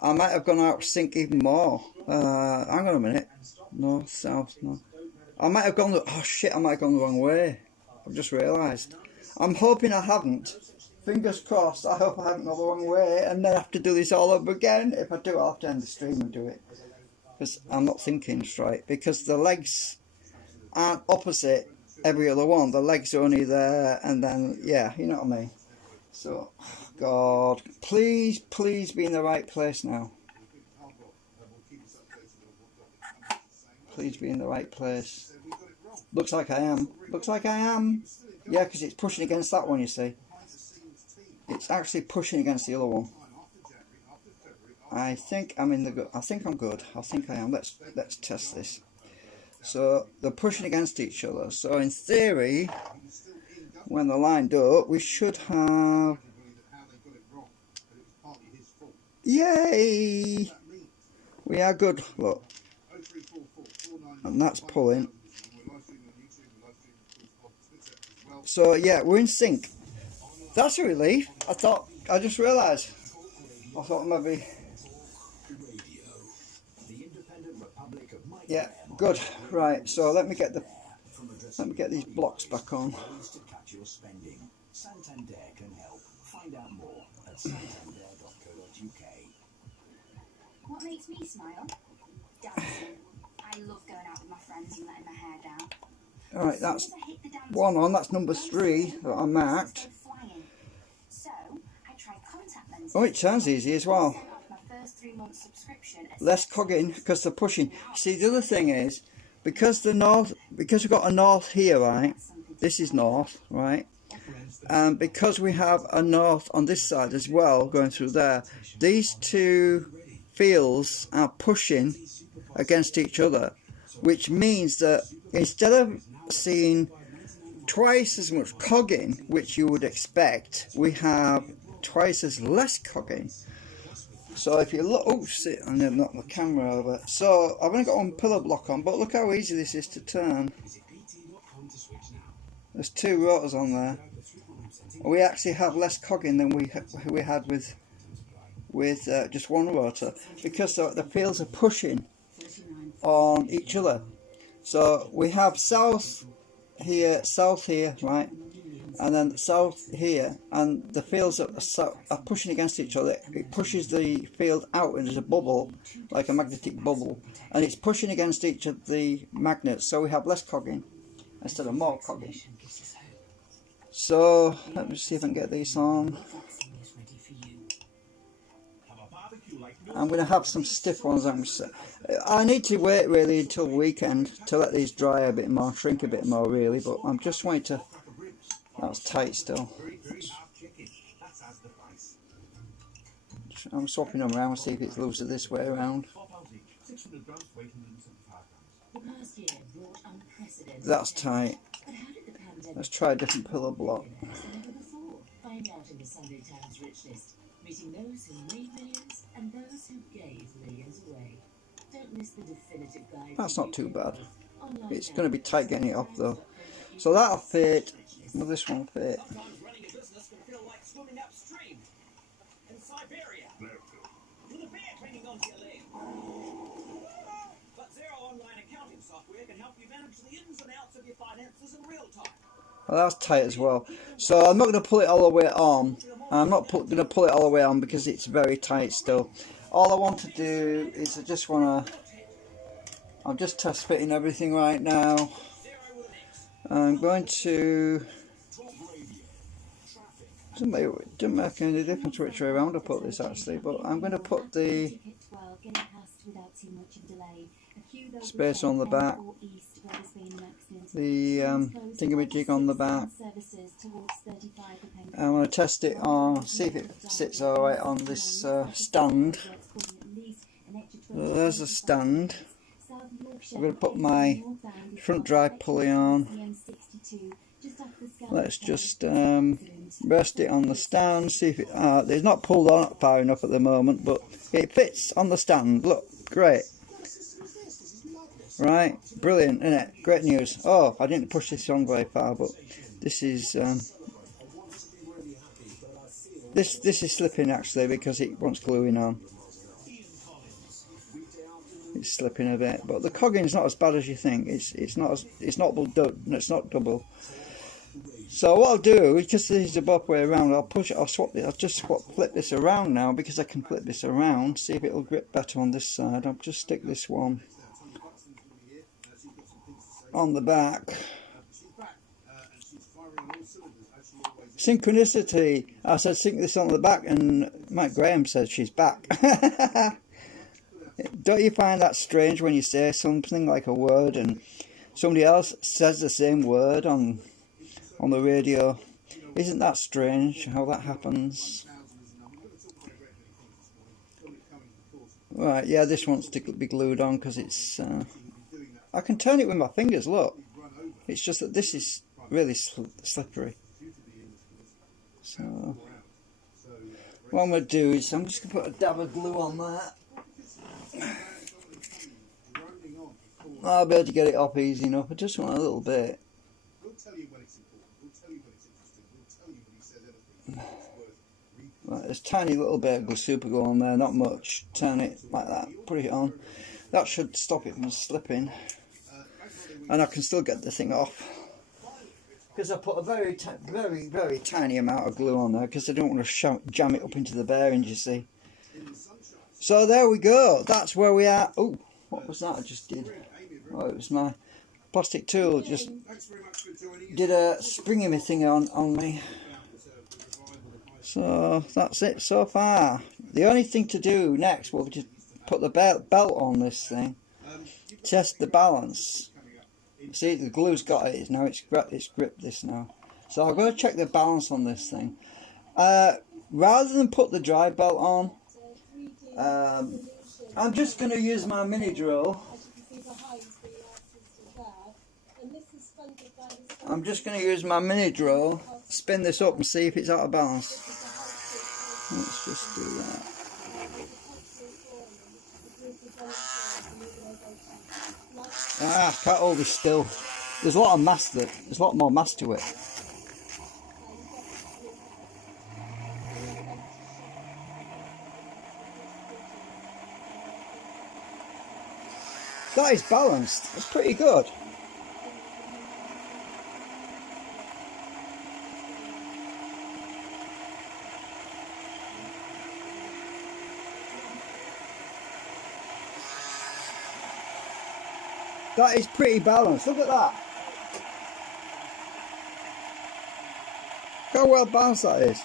I might have gone out of sync even more. Hang on a minute. North, south, no. I might have gone, oh shit, I might have gone the wrong way. I've just realised. I'm hoping I haven't. Fingers crossed, I hope I haven't gone the wrong way and then have to do this all over again. If I do, I'll have to end the stream and do it. Because I'm not thinking straight. Because the legs aren't opposite every other one. The legs are only there and then, yeah, you know what I mean. So, God, please, please be in the right place now. Please be in the right place. Looks like I am. Looks like I am. Yeah, because it's pushing against that one, you see. It's actually pushing against the other one. I think I'm in the good. I think I'm good. I think I am. Let's test this. So they're pushing against each other. So in theory, when they're lined up, we should have. Yay! We are good. Look, and that's pulling. So yeah, we're in sync. That's a relief. I just realised. I thought maybe. Yeah, good. Right. So let me get these blocks back on. Santander can help. Find out more at santander.co.uk. What makes me smile? Dancing. I love going out with my friends and letting my hair down. Alright, that's one on. That's number 3 that I marked. Oh, it turns easy as well. Less cogging because they're pushing. See, the other thing is, because we've got a north here, right? This is north, right? And because we have a north on this side as well, going through there, these two fields are pushing against each other, which means that instead of seeing twice as much cogging, which you would expect, we have twice as less cogging. So if you look, oh shit, I never knocked the camera over. So I've only got one pillar block on, but look how easy this is to turn. There's 2 rotors on there. We actually have less cogging than we had with just one rotor, because the fields are pushing on each other. So we have south here, right, and then south here, and the fields are pushing against each other. It pushes the field out and there's a bubble, like a magnetic bubble, and it's pushing against each of the magnets, so we have less cogging instead of more cogging. So let me see if I can get these on. I'm going to have some stiff ones. I need to wait really until weekend to let these dry a bit more, shrink a bit more really, but I'm just waiting to... That's tight still. I'm swapping them around, see if it's looser this way around. That's tight. Let's try a different pillow block. Find out in the Sunday Times Rich List, meeting those who made millions and those who gave millions away. Don't miss the definitive guide. That's not too bad. It's going to be tight getting it off though. So that'll fit. Will this one fit? Sometimes running a business can feel like swimming upstream in Siberia with a bear clinging onto your leg. But Xero online accounting software can help you manage the ins and outs of your finances in real time. Well, that's tight as well. So I'm not going to pull it all the way on. I'm not going to pull it all the way on because it's very tight still. All I want to do is I just want to... I'm just test fitting everything right now. I'm going to... Doesn't make any difference which way around I put this actually, but I'm going to put the space on the back, the thingamajig on the back. I'm going to test it on, see if it sits alright on this stand. So there's a stand. I'm going to put my front drive pulley on. Let's just rest it on the stand, see if it... it's not pulled on far enough at the moment, but it fits on the stand. Look, great. Right, brilliant, isn't it? Great news. Oh, I didn't push this on very far, but this is... This is slipping actually because it wants gluing on. It's slipping a bit, but the coggin's not as bad as you think. It's not double. So what I'll do, because this is the both way around, I'll just flip this around now because I can flip this around. See if it'll grip better on this side. I'll just stick this one on the back. Synchronicity. I said sync this on the back, and Mike Graham said she's back. Don't you find that strange when you say something like a word and somebody else says the same word on the radio? Isn't that strange how that happens? Right, yeah, this wants to be glued on because it's... I can turn it with my fingers, look. It's just that this is really slippery. So, what I'm going to do is I'm just going to put a dab of glue on that. I'll be able to get it off easy enough. I just want a little bit. Right, there's a tiny little bit of super glue on there, not much. Turn it like that, put it on. That should stop it from slipping. And I can still get the thing off. Because I put a very tiny amount of glue on there because I don't want to jam it up into the bearings, you see. So there we go. That's where we are. Oh, what was that I just did? Oh, it was my plastic tool. Just did a springy thing on me. So that's it so far. The only thing to do next will be to put the belt on this thing. Test the balance. See, the glue's got it now. It's gripped this now. So I've got to check the balance on this thing. Rather than put the drive belt on, I'm just going to use my mini drill. I'm just going to use my mini drill, spin this up and see if it's out of balance. Let's just do that. Can't hold this still. There's a lot of mass there. There's a lot more mass to it. That is balanced. It's pretty good. That is pretty balanced. Look at that. Look how well balanced that is.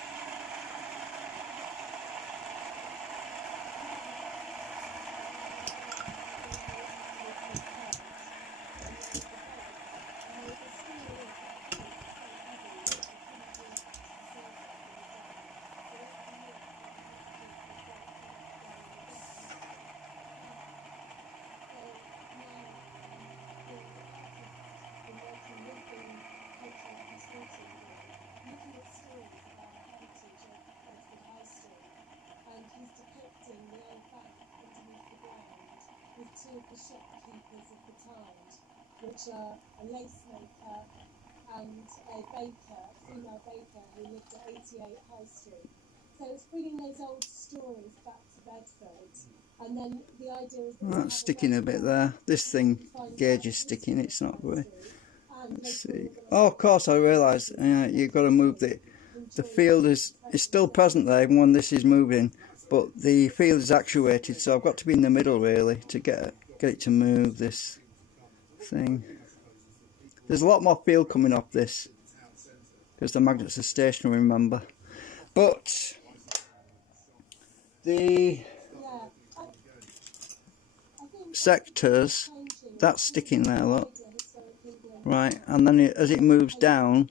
two of the shopkeepers of the time, which are a lace maker and a baker, a female baker who lived at 88 High Street. So it's bringing those old stories back to Bedford, and then the idea is That's sticking a bit there. This thing gauge is sticking. It's not going. Let's see. Oh, of course, I realise you've got to move the field is still present there even when this is moving, but the field is actuated, so I've got to be in the middle really to get it to move this thing. There's a lot more field coming off this because the magnets are stationary, remember. But the sectors, that's sticking there, look. Right, and then as it moves down,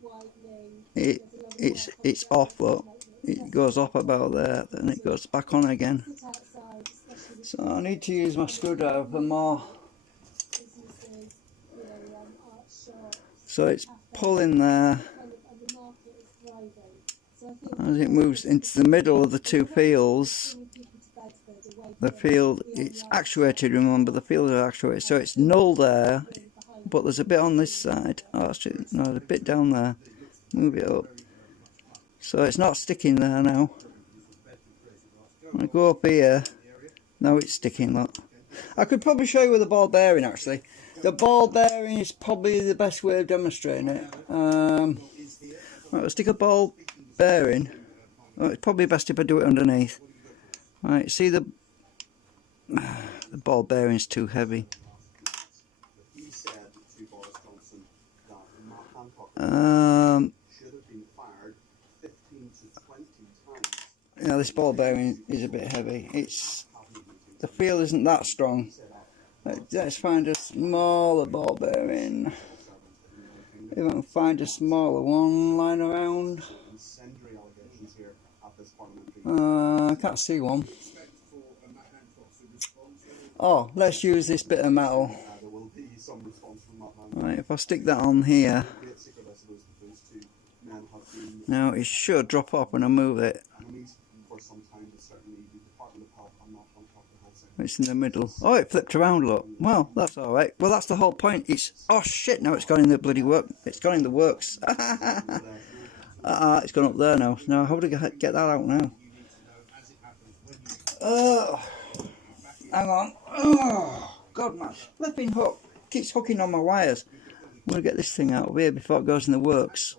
it's off, look. It goes off about there, then it goes back on again. So I need to use my screwdriver for more. So it's pulling there. As it moves into the middle of the two fields, the field, it's actuated, remember, the fields are actuated, so it's null there, but there's a bit on this side. Oh, actually, no, there's a bit down there. Move it up. So it's not sticking there now. When I go up here, now it's sticking, look. I could probably show you with a ball bearing, actually. The ball bearing is probably the best way of demonstrating it. Right, let's stick a ball bearing. Oh, it's probably best if I do it underneath. Right, see the ball bearing's too heavy. Yeah, this ball bearing is a bit heavy. The feel isn't that strong. Let's find a smaller ball bearing. If I can find a smaller one lying around. I can't see one. Oh, let's use this bit of metal. Right, if I stick that on here, now it should drop off when I move it. It's in the middle. Oh, it flipped around, look. Well, that's alright. Well, that's the whole point. Oh shit, now it's gone in the bloody work. It's gone in the works. It's gone up there now. Now, how do I get that out now? Hang on. Oh, God, my flipping hook keeps hooking on my wires. I'm going to get this thing out of here before it goes in the works.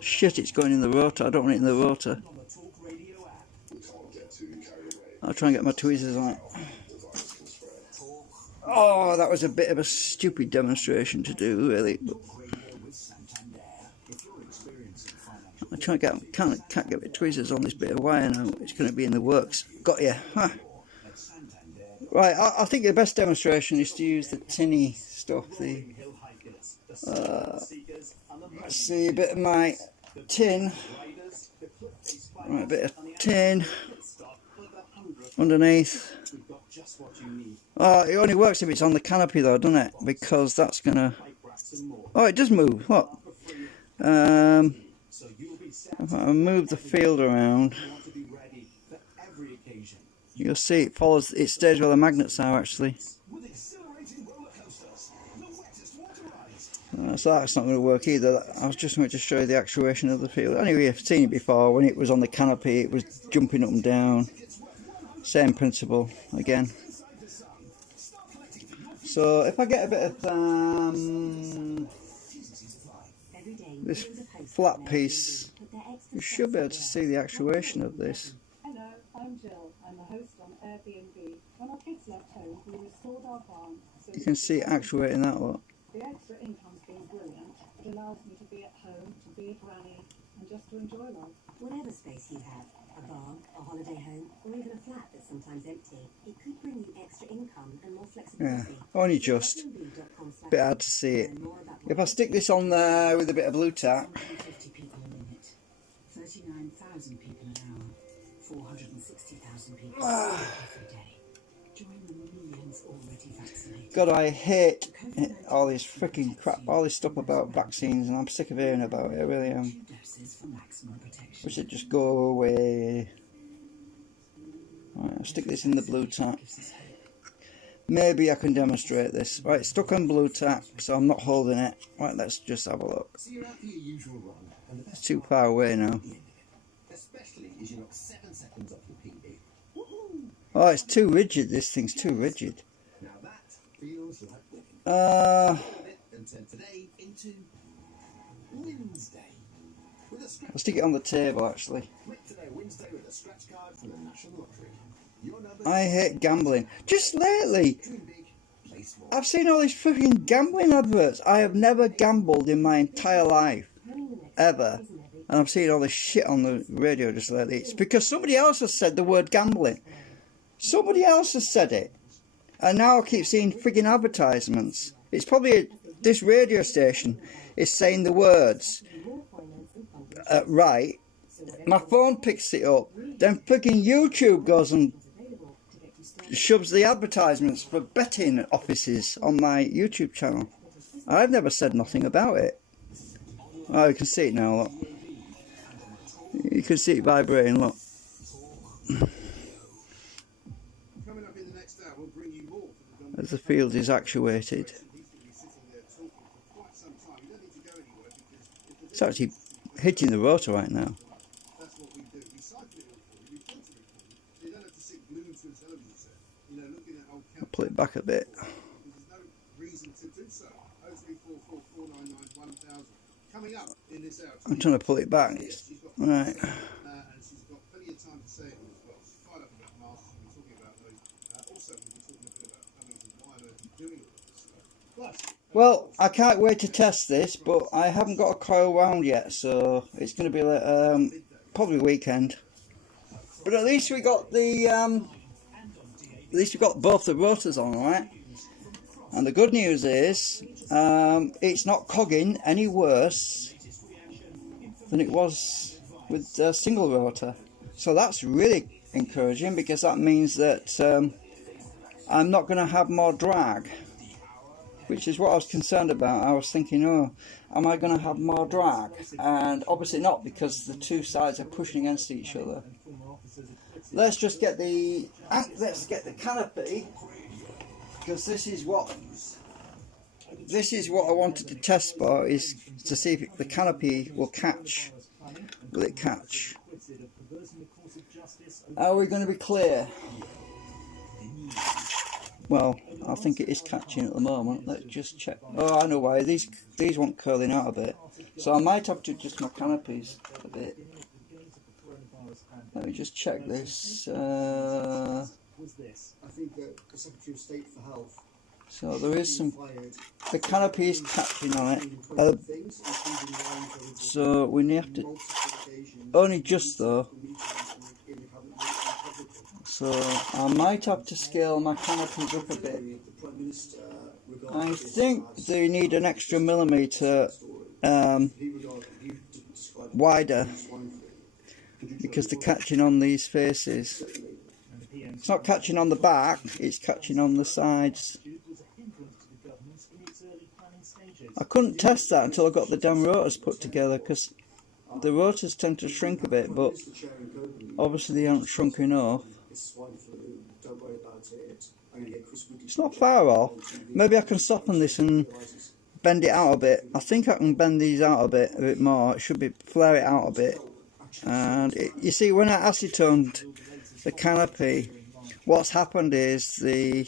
Shit, it's going in the rotor. I don't want it in the rotor. I'll try and get my tweezers on it. Oh, that was a bit of a stupid demonstration to do, really. I try and can't get my tweezers on this bit of wire now. It's going to be in the works. Got you. Huh. Right, I think the best demonstration is to use the tinny stuff. Let's see, a bit of my tin. Right, a bit of tin underneath. Oh, it only works if it's on the canopy though, doesn't it? Because that's gonna... Oh, it does move. What? If I move the field around, you'll see it follows. It stays where the magnets are actually. So that's not going to work either. I was just going to show you the actuation of the field. Anyway, I've seen it before. When it was on the canopy, it was jumping up and down. Same principle again. So if I get a bit of this flat piece, you should be able to see the actuation of this. Hello, I'm Jill. I'm a host on Airbnb. When our kids left home, we restored our barn. You can see it actuating that lot. The extra income's been brilliant. It allows me to be at home, to be a granny, and just to enjoy life. Whatever space you have, a barn, a holiday home, or even a flat that's sometimes empty, it could bring you extra income and more flexibility. Yeah, only just. A bit hard to see it. If I stick this on there with a bit of blue tack. 150 people a minute, 39,000 people an hour, 460,000 people every day. Join the millions already vaccinated. God, I hate all this freaking crap, all this stuff about vaccines, and I'm sick of hearing about it, I really am. We should just go away. I'll stick this in the blue tack. Maybe I can demonstrate this. Right, it's stuck on blue tack, so I'm not holding it. Right, let's just have a look. So you're out for your usual run, and the It's best too far away now. especially as you knock 7 seconds off your PB. Oh, it's too rigid. This thing's too rigid. Now that feels like winning. And turn today into Wednesday. With a scratch I'll stick it on the table, actually. Click today Wednesday with a scratch card from the National Lottery. Your number I hate gambling. Just lately, dream big, play small. I've seen all these freaking gambling adverts. I have never gambled in my entire life. Ever. And I've seen all this shit on the radio just lately. It's because somebody else has said the word gambling. Somebody else has said it. And now I keep seeing frigging advertisements. It's probably this radio station is saying the words right. My phone picks it up. Then frigging YouTube goes and shoves the advertisements for betting offices on my YouTube channel. I've never said nothing about it. Oh, you can see it now, look. You can see it vibrating, look. Coming up in the next hour, we'll bring you more from the As the field is actuated. It's actually hitting the rotor right now. That's what we do. We cycle it all for you, we filter it for you, so you don't have to sit glued to a television set, you know, looking at old I'll pull it back a bit. because there's no reason to do so. 0344 499 1000. Coming up in this hour. I'm trying to pull it back. Right. And she's got plenty of time to say it as well. She's fired up about masks, we'll be talking about those. Also, we'll be talking a bit about Cummings and why on earth he's doing all of this stuff. Plus, Well, I can't wait to test this, but I haven't got a coil wound yet, so it's going to be probably weekend. But at least we got the at least we got both the rotors on, right? And the good news is it's not cogging any worse than it was with the single rotor. So that's really encouraging, because that means that I'm not going to have more drag, which is what I was concerned about. I was thinking, oh, am I going to have more drag? And obviously not, because the two sides are pushing against each other. Let's just get the canopy, because this is what I wanted to test for, is to see if the canopy will catch. Will it catch? Are we going to be clear? Well, I think it is catching at the moment. Let's just check. Oh, I know why. These weren't curling out a bit. So I might have to adjust my canopies a bit. Let me just check this. I think that the Secretary of State for Health. So there is some. The canopy is catching on it. So we need to. Only just though. So I might have to scale my canopies up a bit. I think they need an extra millimetre wider, because they're catching on these faces. It's not catching on the back, it's catching on the sides. I couldn't test that until I got the damn rotors put together, because the rotors tend to shrink a bit, but obviously they haven't shrunk enough. It's not far off. Maybe I can soften this and bend it out a bit. I think I can bend these out a bit more. It should be flare it out a bit. And you see, when I acetoned the canopy, what's happened is the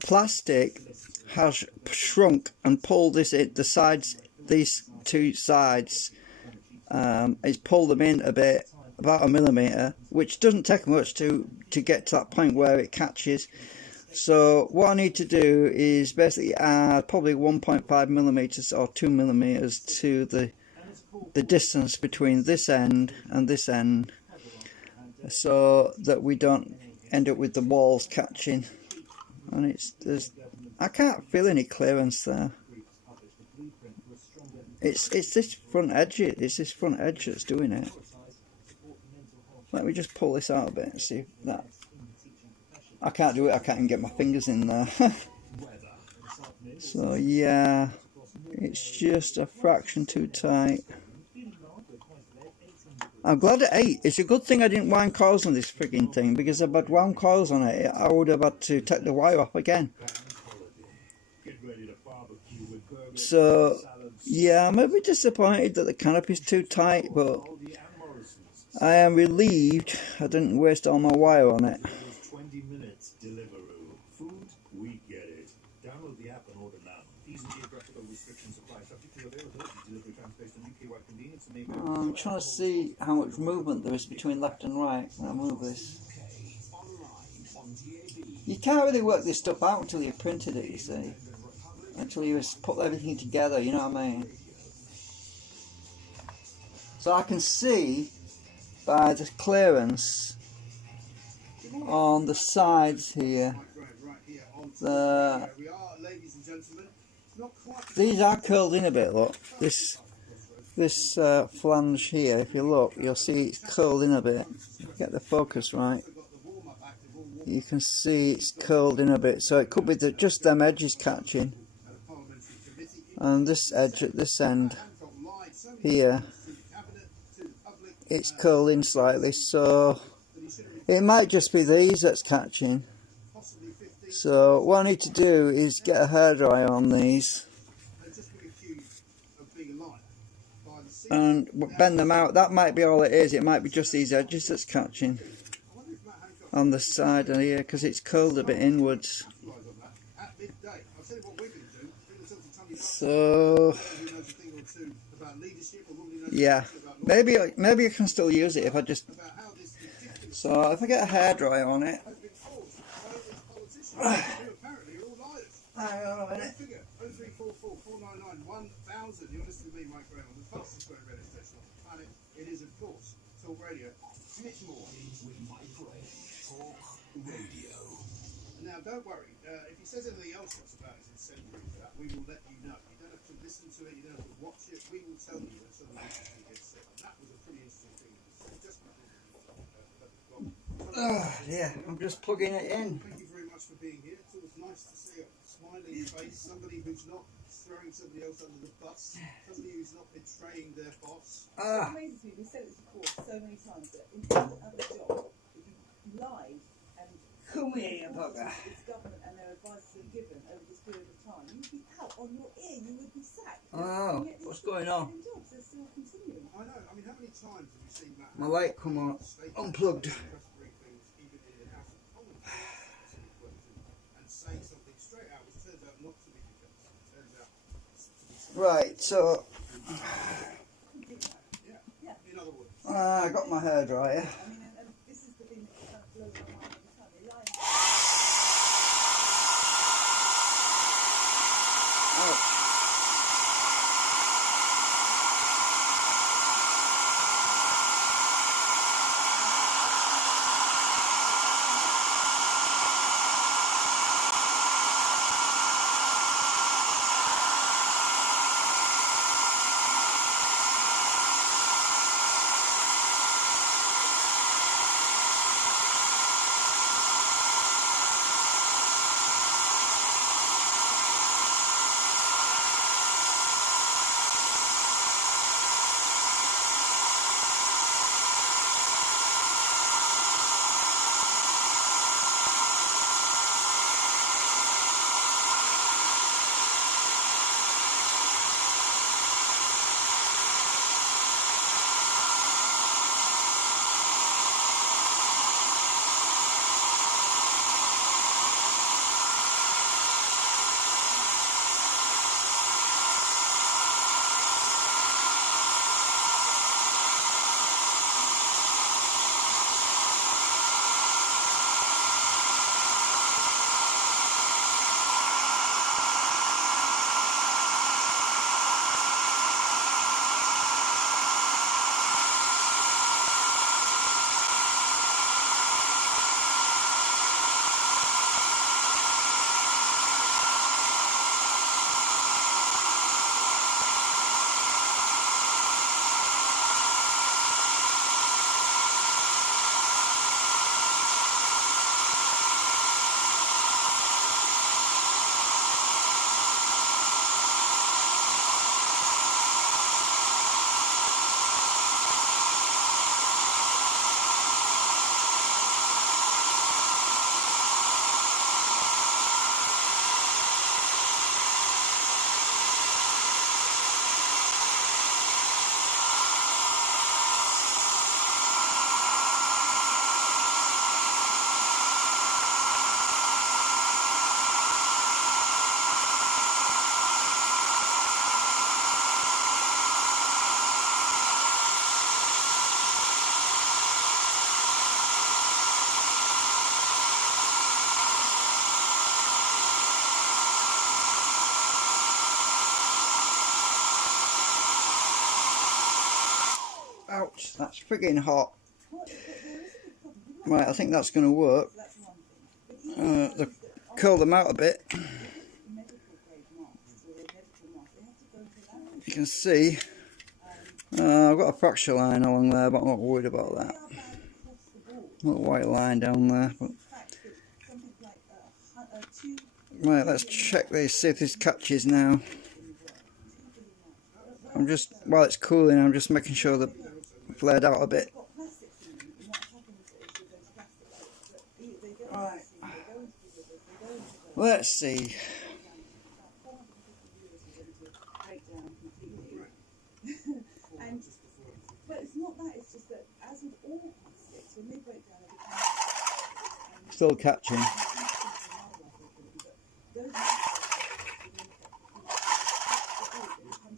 plastic has shrunk and pulled this in, the sides, these two sides. It's pulled them in a bit, about a millimetre, which doesn't take much to get to that point where it catches. So what I need to do is basically add probably 1.5 millimetres or 2 millimetres to the distance between this end and this end, so that we don't end up with the walls catching. And I can't feel any clearance there. It's this front edge. It's this front edge that's doing it. Let me just pull this out a bit and see if that. I can't do it. I can't even get my fingers in there. So yeah, it's just a fraction too tight. I'm glad it ate. It's a good thing I didn't wind coils on this frigging thing, because if I'd wound coils on it, I would have had to take the wire off again. So, yeah, I'm a bit disappointed that the canopy's too tight, but I am relieved I didn't waste all my wire on it. 20 minutes Deliveroo. Food, we get it. Download the app and order now. These are geographical restrictions apply, subject to availability. Delivery times based on UK-wide convenience and maybe. I'm trying to see how much movement there is between left and right when I move this. You can't really work this stuff out until you've printed it, you see. Until you put everything together, you know what I mean? So I can see by the clearance on the sides here, these are curled in a bit, look. This flange here, if you look, you'll see it's curled in a bit. Get the focus right. You can see it's curled in a bit, so it could be that just them edges catching. And this edge at this end here, it's curled in slightly, so it might just be these that's catching. So what I need to do is get a hairdryer on these and bend them out. That might be all it is. It might be just these edges that's catching on the side of here, because it's curled a bit inwards. So yeah, maybe I can still use it if I just. So if I get a hairdryer on it. Hang on a minute. 03444991,000. You're listening to me, Mike Graham, on the fastest growing radio station on the planet. It is, of course, Talk Radio. Mitch Moore. With Mike Graham. Talk Radio. Now, don't worry. If he says anything else that's about his incendiary for that, we will let you know. You don't have to listen to it. You don't have to watch it. We will tell you when something interesting gets said. And that was a pretty interesting thing. Just Yeah, I'm just plugging it in. Thank you very much for being here. It's always nice to see a smiling face, somebody who's not throwing somebody else under the bus, somebody who's not betraying their boss. It amazes me, we said it before so many times, that in terms of a job, if you lied and come here, you bugger. This government and their advice that are given over this period of time, you'd be out on your ear, you would be sacked. Oh, what's going on? Jobs are still continuing. I know. I mean, how many times have you seen that? My light come on unplugged. Right, so I got my hairdryer. That's frigging hot. Right, I think that's going to work. Curl them out a bit. You can see I've got a fracture line along there, but I'm not worried about that. Little white line down there. But... Right, let's check this, see if this catches now. I'm just, while it's cooling, I'm just making sure that it's flared out a bit. Right. Let's see. But it's not that, it's just that as with all plastics, when they break down, Still catching.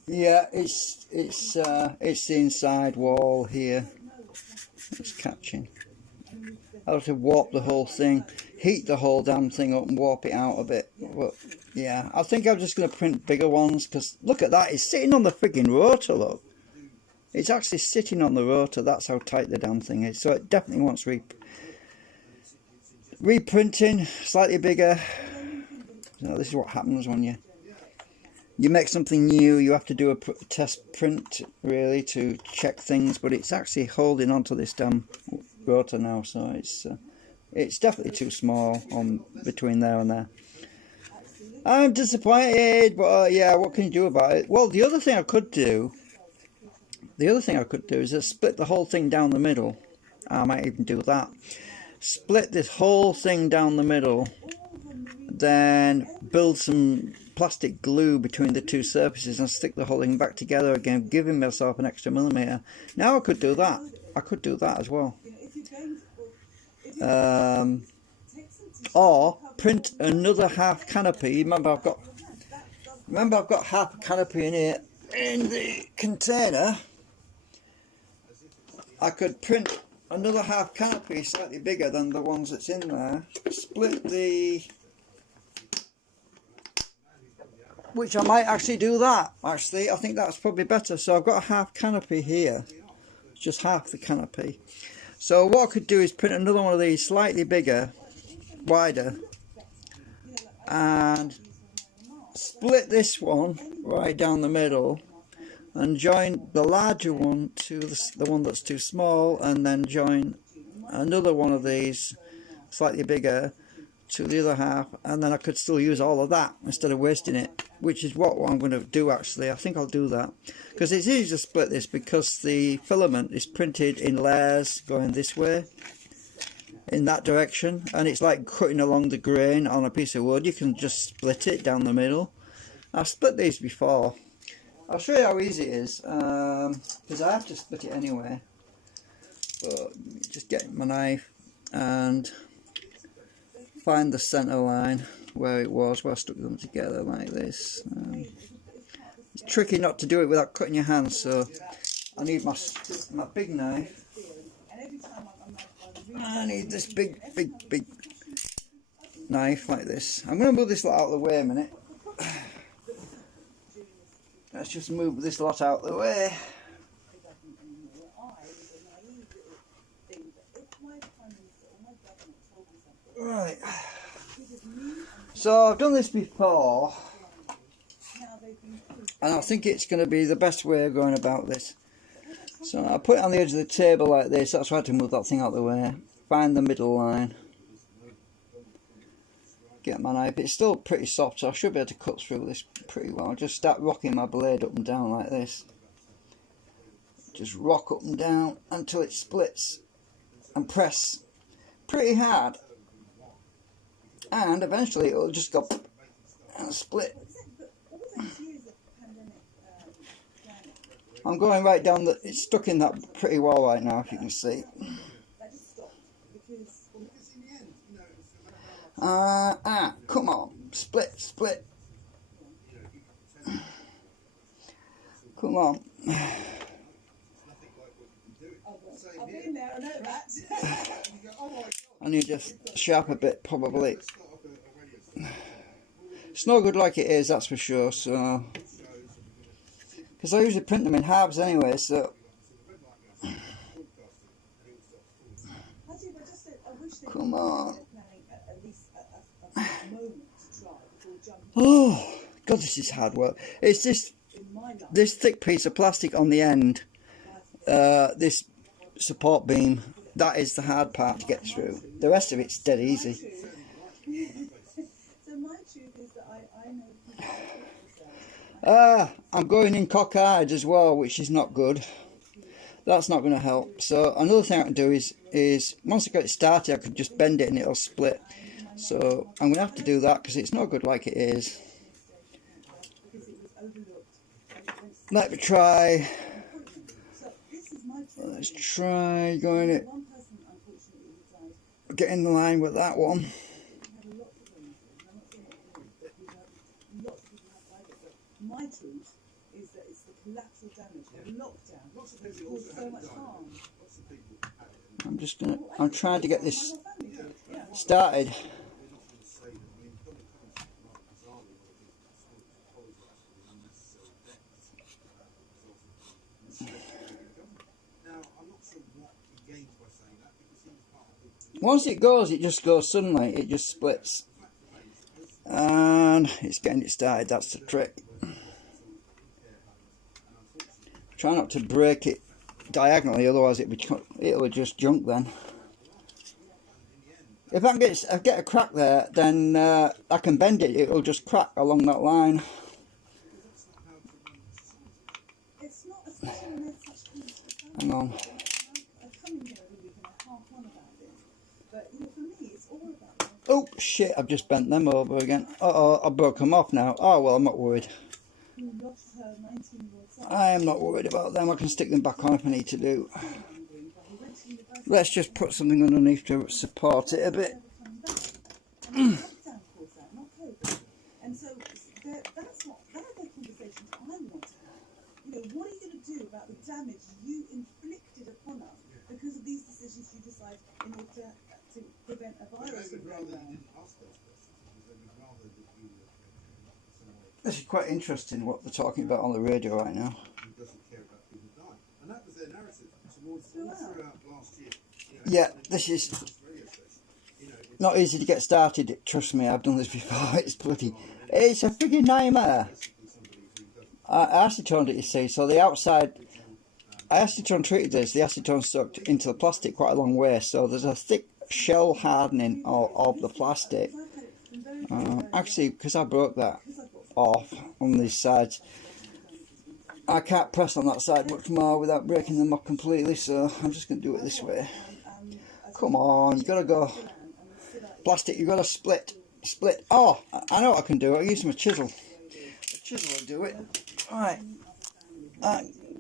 Yeah, it's the inside wall here. It's catching. I'll have to warp the whole thing, heat the whole damn thing up and warp it out a bit. But yeah, I think I'm just going to print bigger ones, because look at that, it's sitting on the frigging rotor, look. It's actually sitting on the rotor, that's how tight the damn thing is. So it definitely wants reprinting, slightly bigger. So this is what happens when you make something new. You have to do a test print really to check things, but it's actually holding onto this damn rotor now, so it's definitely too small on between there and there. I'm disappointed, but yeah, what can you do about it? Well, the other thing I could do is just split the whole thing down the middle. I might even do that. Split this whole thing down the middle, then build some plastic glue between the two surfaces and stick the whole thing back together again, giving myself an extra millimetre. Now I could do that. I could do that as well. Or print another half canopy. Remember I've got half a canopy in here in the container. I could print another half canopy slightly bigger than the ones that's in there. Split the... Which I might actually do that. Actually, I think that's probably better. So I've got a half canopy here. Just half the canopy. So what I could do is print another one of these slightly bigger, wider, and split this one right down the middle and join the larger one to the one that's too small, and then join another one of these slightly bigger to the other half, and then I could still use all of that instead of wasting it, which is what I'm going to do actually. I think I'll do that because it's easy to split this because the filament is printed in layers going this way in that direction, and it's like cutting along the grain on a piece of wood. You can just split it down the middle. I've split these before. I'll show you how easy it is because I have to split it anyway, but just get my knife and find the center line where it was, where I stuck them together like this. It's tricky not to do it without cutting your hands, so I need my big knife. I need this big knife like this. I'm going to move this lot out of the way a minute. Let's just move this lot out of the way. Right. So I've done this before, and I think it's going to be the best way of going about this. So I put it on the edge of the table like this. That's why I had to move that thing out of the way. Find the middle line. Get my knife. It's still pretty soft, so I should be able to cut through this pretty well. Just start rocking my blade up and down like this. Just rock up and down until it splits, and press pretty hard. And eventually it will just go and split. I'm going right down the... It's stuck in that pretty well right now, if you can see. Come on. Split. Come on. I need to sharpen a bit, probably. It's no good like it is, that's for sure. So, because I usually print them in halves anyway, so Come on. planning at least a moment to try before jumping. Oh, God, this is hard work. It's this thick piece of plastic on the end, this support beam, that is the hard part to get through. The rest of it's dead easy. So my truth is that I know people I'm going in cockeyed as well, which is not good. That's not going to help. So another thing I can do is once I get it started, I could just bend it and it'll split. So I'm going to have to do that because it's not good like it is. Let me try. Let's try going it. Get in the line with that one. my truth is that it's the collateral damage of lockdown that's caused so much harm. I'm trying to get this started. Once it goes, it just goes suddenly, it just splits. And it's getting it started, that's the trick. Try not to break it diagonally, otherwise it'll just junk then. If I can get a crack there, then I can bend it, it'll just crack along that line. Hang on. Oh shit, I've just bent them over again. Uh-oh, I broke them off now. Oh well, I'm not worried. I am not worried about them. I can stick them back on if I need to do. Let's just put something underneath to support it a bit. And so that's the conversation I want to have. You know, what are you going to do about the damage you inflicted upon us because of these decisions you decide in order to prevent a virus from going around? This is quite interesting what they're talking about on the radio right now. Yeah, this is not easy to get started, trust me, I've done this before, it's a frigging nightmare. I acetoned it, you see, so the outside, I acetone treated this, the acetone soaked into the plastic quite a long way, so there's a thick shell hardening of the plastic. Actually, because I broke that off on these sides, I can't press on that side much more without breaking them off completely, so I'm just going to do it this way. Come on, you got to go. Plastic, you got to split. Oh, I know what I can do. I'll use my chisel. The chisel will do it. Right.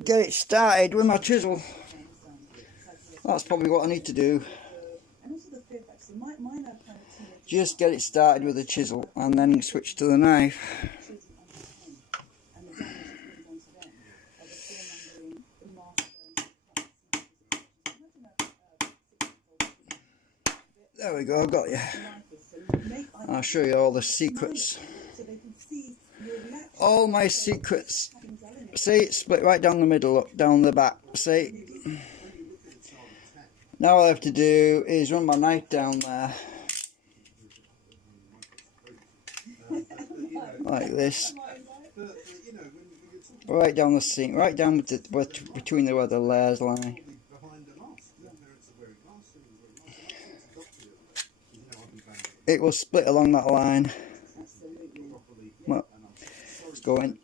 Get it started with my chisel. That's probably what I need to do. Just get it started with the chisel and then switch to the knife. There we go, I got you. I'll show you all the secrets. All my secrets. See, it's split right down the middle, up down the back. See? Now all I have to do is run my knife down there. Like this. Right down the seam, right down between where the layers lie. It will split along that line. Well, let's go in.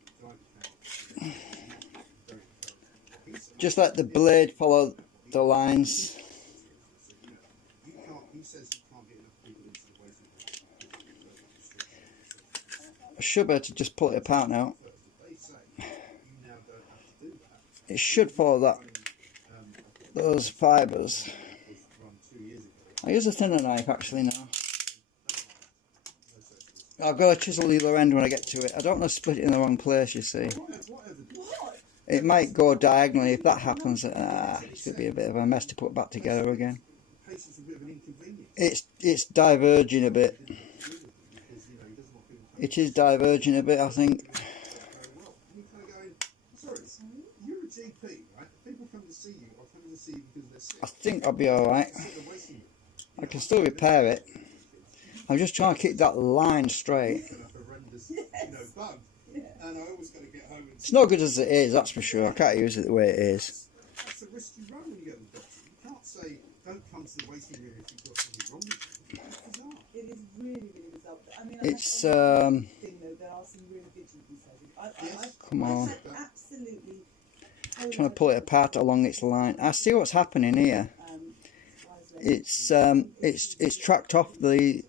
Just let the blade follow the lines. I should be able to just pull it apart now. It should follow those fibres. I use a thinner knife actually now. I've got to chisel the other end when I get to it. I don't want to split it in the wrong place, you see. It might go diagonally. If that happens, it's going to be a bit of a mess to put back together again. It's diverging a bit. It is diverging a bit, I think. I think I'll be alright. I can still repair it. I'm just trying to keep that line straight. It's not good as it is, that's for sure. I can't use it the way it is. That's a risk you run when you go to the doctor. You can't say, don't come to the waiting room if you've got something wrong with you. It's bizarre. It is really, really bizarre. I mean, It's, there are some really vigilant surgeons. Come on. Absolutely. Trying to pull it apart along its line. I see what's happening here. It's tracked off the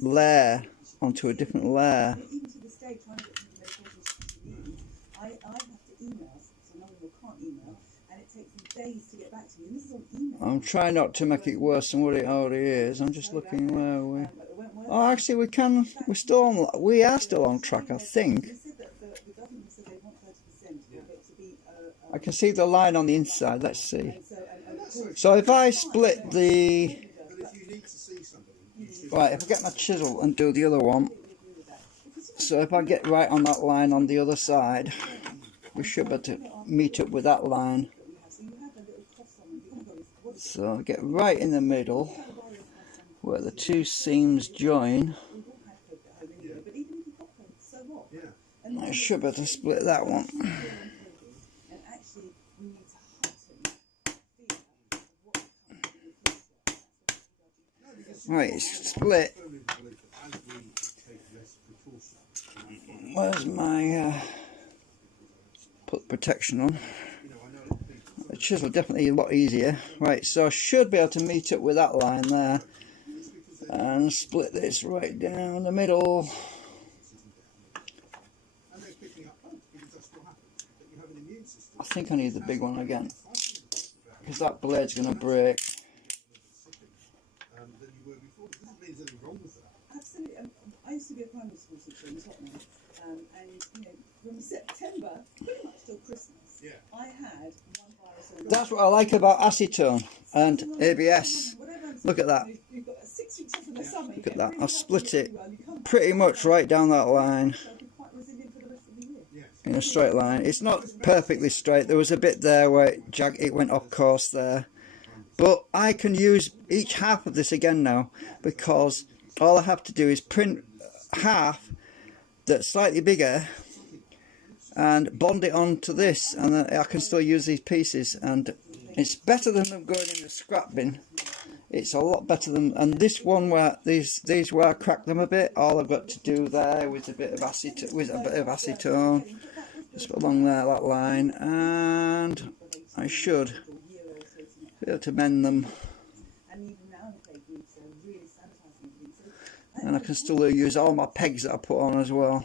layer onto a different layer. Even to this day, trying to get some medications to use, I have to email, so another one can't email, and it takes them days to get back to me. And this is on email. I'm trying not to make it worse than what it already is. I'm just looking where we. Oh, actually, we can. We're still on. We are still on track, I think. I can see the line on the inside. Let's see. So if I split the. Right, if I get my chisel and do the other one. So if I get right on that line on the other side, we should be able to meet up with that line. So get right in the middle where the two seams join. I should be able to split that one. Right, it's split. Where's my put protection on? The chisel definitely a lot easier. Right, so I should be able to meet up with that line there and split this right down the middle. I think I need the big one again because that blade's going to break. Absolutely. I used to be a primary school teacher in Tottenham, and from September pretty much till Christmas, I had one virus. That's what I like about acetone and ABS. Look at that. Look at that. I split it pretty much right down that line in a straight line. It's not perfectly straight. There was a bit there where it went off course there. But I can use each half of this again now because all I have to do is print half that's slightly bigger and bond it onto this, and then I can still use these pieces, and it's better than them going in the scrap bin. It's a lot better than, and this one where these where I cracked them a bit, all I've got to do there with a bit of acetone, just along there, that line, and I should be able to mend them. And I can still use all my pegs that I put on as well.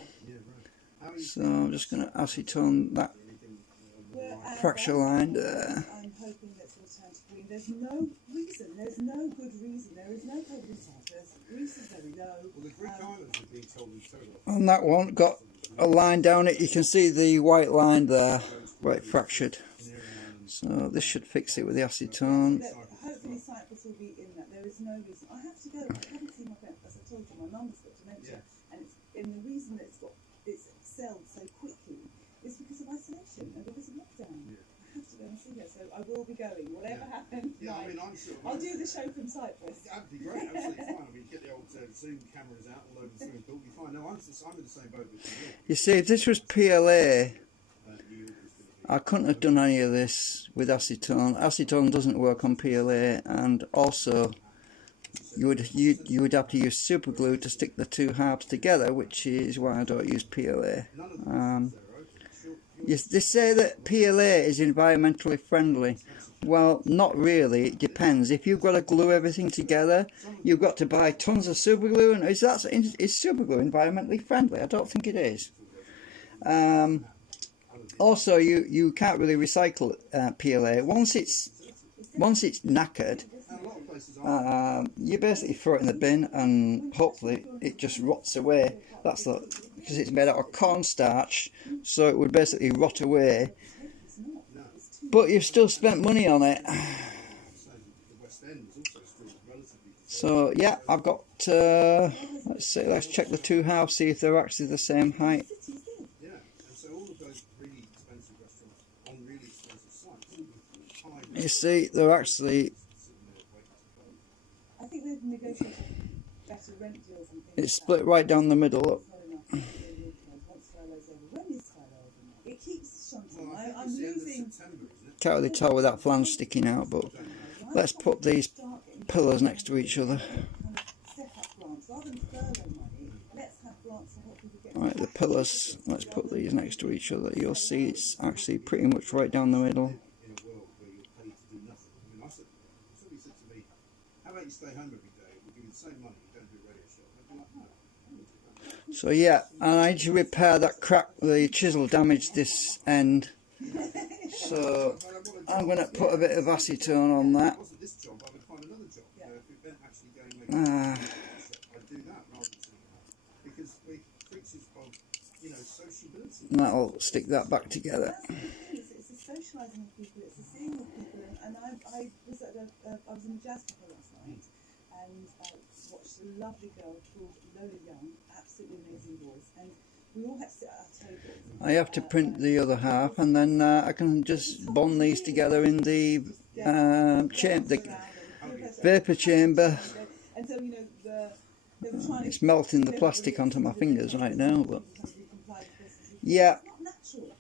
So I'm just going to acetone that fracture line there. I'm hoping that will turn to green. There's no reason. There's no good reason. There is no good reason. Grease is very low. Well, the Greek islands have been told in total. On that one, got a line down it. You can see the white line there where it fractured. So this should fix it with the acetone. Hopefully Cyprus will be in that. There is no reason. I have to go. I haven't seen my friend. As I told you, my mum's got dementia, and the reason that it's excelled so quickly is because of isolation and because of lockdown. I have to go and see her, so I will be going. Whatever happens, I mean, I'm sure. I'll do the show from Cyprus. That'd be great. Absolutely fine. I mean, get the old Zoom cameras out all over the swimming pool. Be fine. No, I'm in the same boat with you. You see, if this was PLA, I couldn't have done any of this with acetone. Acetone doesn't work on PLA, and also you would have to use super glue to stick the two halves together, which is why I don't use PLA. They say that PLA is environmentally friendly. Well, not really. It depends. If you've got to glue everything together, you've got to buy tons of super glue. And is super glue environmentally friendly? I don't think it is. Also, you can't really recycle PLA. Once it's knackered, you basically throw it in the bin, and hopefully it just rots away. That's because it's made out of cornstarch, so it would basically rot away. But you've still spent money on it. So yeah, I've got. Let's check the two halves, see if they're actually the same height. You see, they're actually I think they've negotiated better rent deals and things. It's split right down the middle. Look. Once furlough's over. When is furlough over? It keeps shunting. I'm losing. Can't really tell with that flange sticking out, but let's put these pillars next to each other. Step up grants rather than furlough money. Let's have grants to help people get. Right, the pillars, let's put these next to each other. You'll see it's actually pretty much right down the middle. You stay home every day, we'll give you the same money, you don't do a radio show. I'd be like, no. So yeah, and I need to repair that crack, the chisel damaged this end. So I'm going to put a bit of acetone on that. This job, I would find another job. If it meant actually going I'd do that rather than doing that. Because we're creatures of, sociability. And that'll stick that back together. It's the socialising with people, it's the seeing with people, and I was at I was in a jazz cafe last night and watched a lovely girl called Lola Young, absolutely amazing voice, and we all had to sit at our tables. I have to print the other half, and then I can just bond these together in the vapour chamber. And so, they were trying It's melting the plastic onto my fingers right now, but yeah.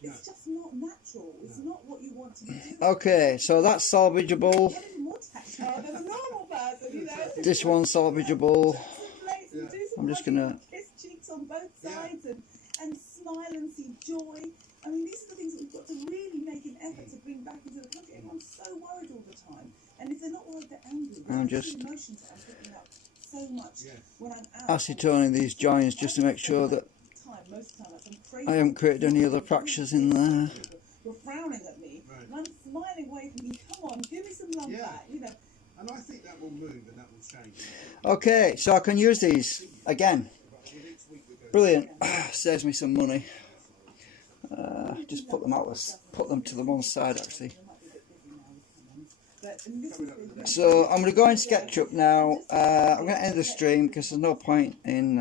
It's just not natural. It's not what you want to be doing. Okay, so that's salvageable. This one's salvageable. I'm just gonna kiss cheeks on both sides and smile and see joy. I mean, these are the things that we've got to really make an effort to bring back into the country. Everyone's so worried all the time, and if they're not worried, they're angry. I'm just emotions that I'm picking up so much when I'm out. acetoning these joints just to make sure that I haven't created any other fractures in there. You're frowning at me, and I'm smiling away from you. Come on, give me some love back, And I think that will move and that will change. Okay, so I can use these again. Brilliant. Saves me some money. Just put them out. Put them to the one side actually. So I'm going to go in SketchUp now. I'm going to end the stream because there's no point in.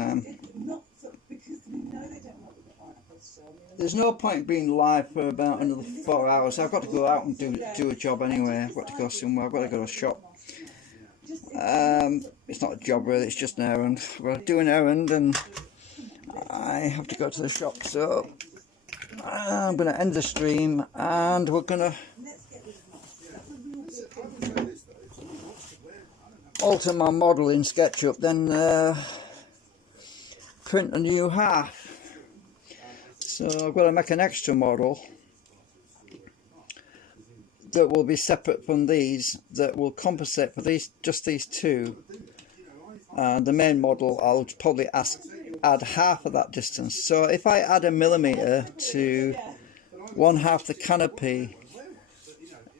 There's no point being live for about another 4 hours. I've got to go out and do a job anyway. I've got to go somewhere. I've got to go to a shop. It's not a job really, it's just an errand. We're doing an errand and I have to go to the shop. So I'm going to end the stream and we're going to alter my model in SketchUp, then print a new half. So I've got to make an extra model that will be separate from these, that will compensate for just these two. And the main model, I'll probably add half of that distance. So if I add 1 millimetre to one half the canopy,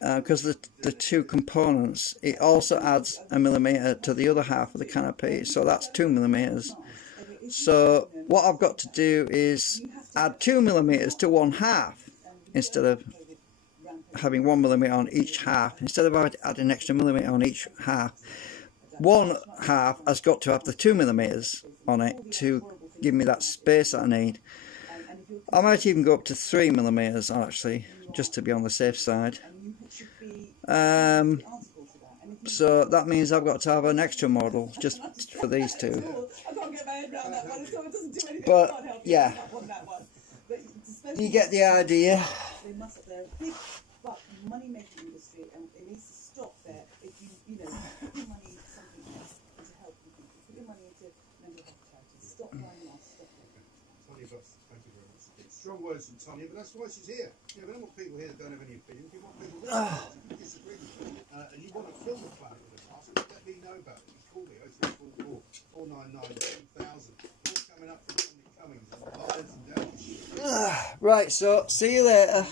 because the two components, it also adds 1 millimetre to the other half of the canopy, so that's 2 millimetres. So what I've got to do is add 2 millimetres to one half instead of having 1 millimetre on each half. Instead of adding an extra millimetre on each half, one half has got to have the 2 millimetres on it to give me that space that I need. I might even go up to 3 millimetres actually, just to be on the safe side. So that means I've got to have an extra model just for these two. But yeah, you get the idea. They must. They're a big buck money-making industry, and it needs to stop there. If you put your money into something else to help people, put your money into mental health charities. Stop running off. Stop it. Tanya Buss, thank you very much. Strong words from Tanya, but that's why she's here. We don't want people here that don't have any opinion. We want people who disagree with you. And you want to film the planet with a mask, let me know about it. You call me 0344 499 2000. More coming up from Dominic Cummings and lives and down. Right, so see you later.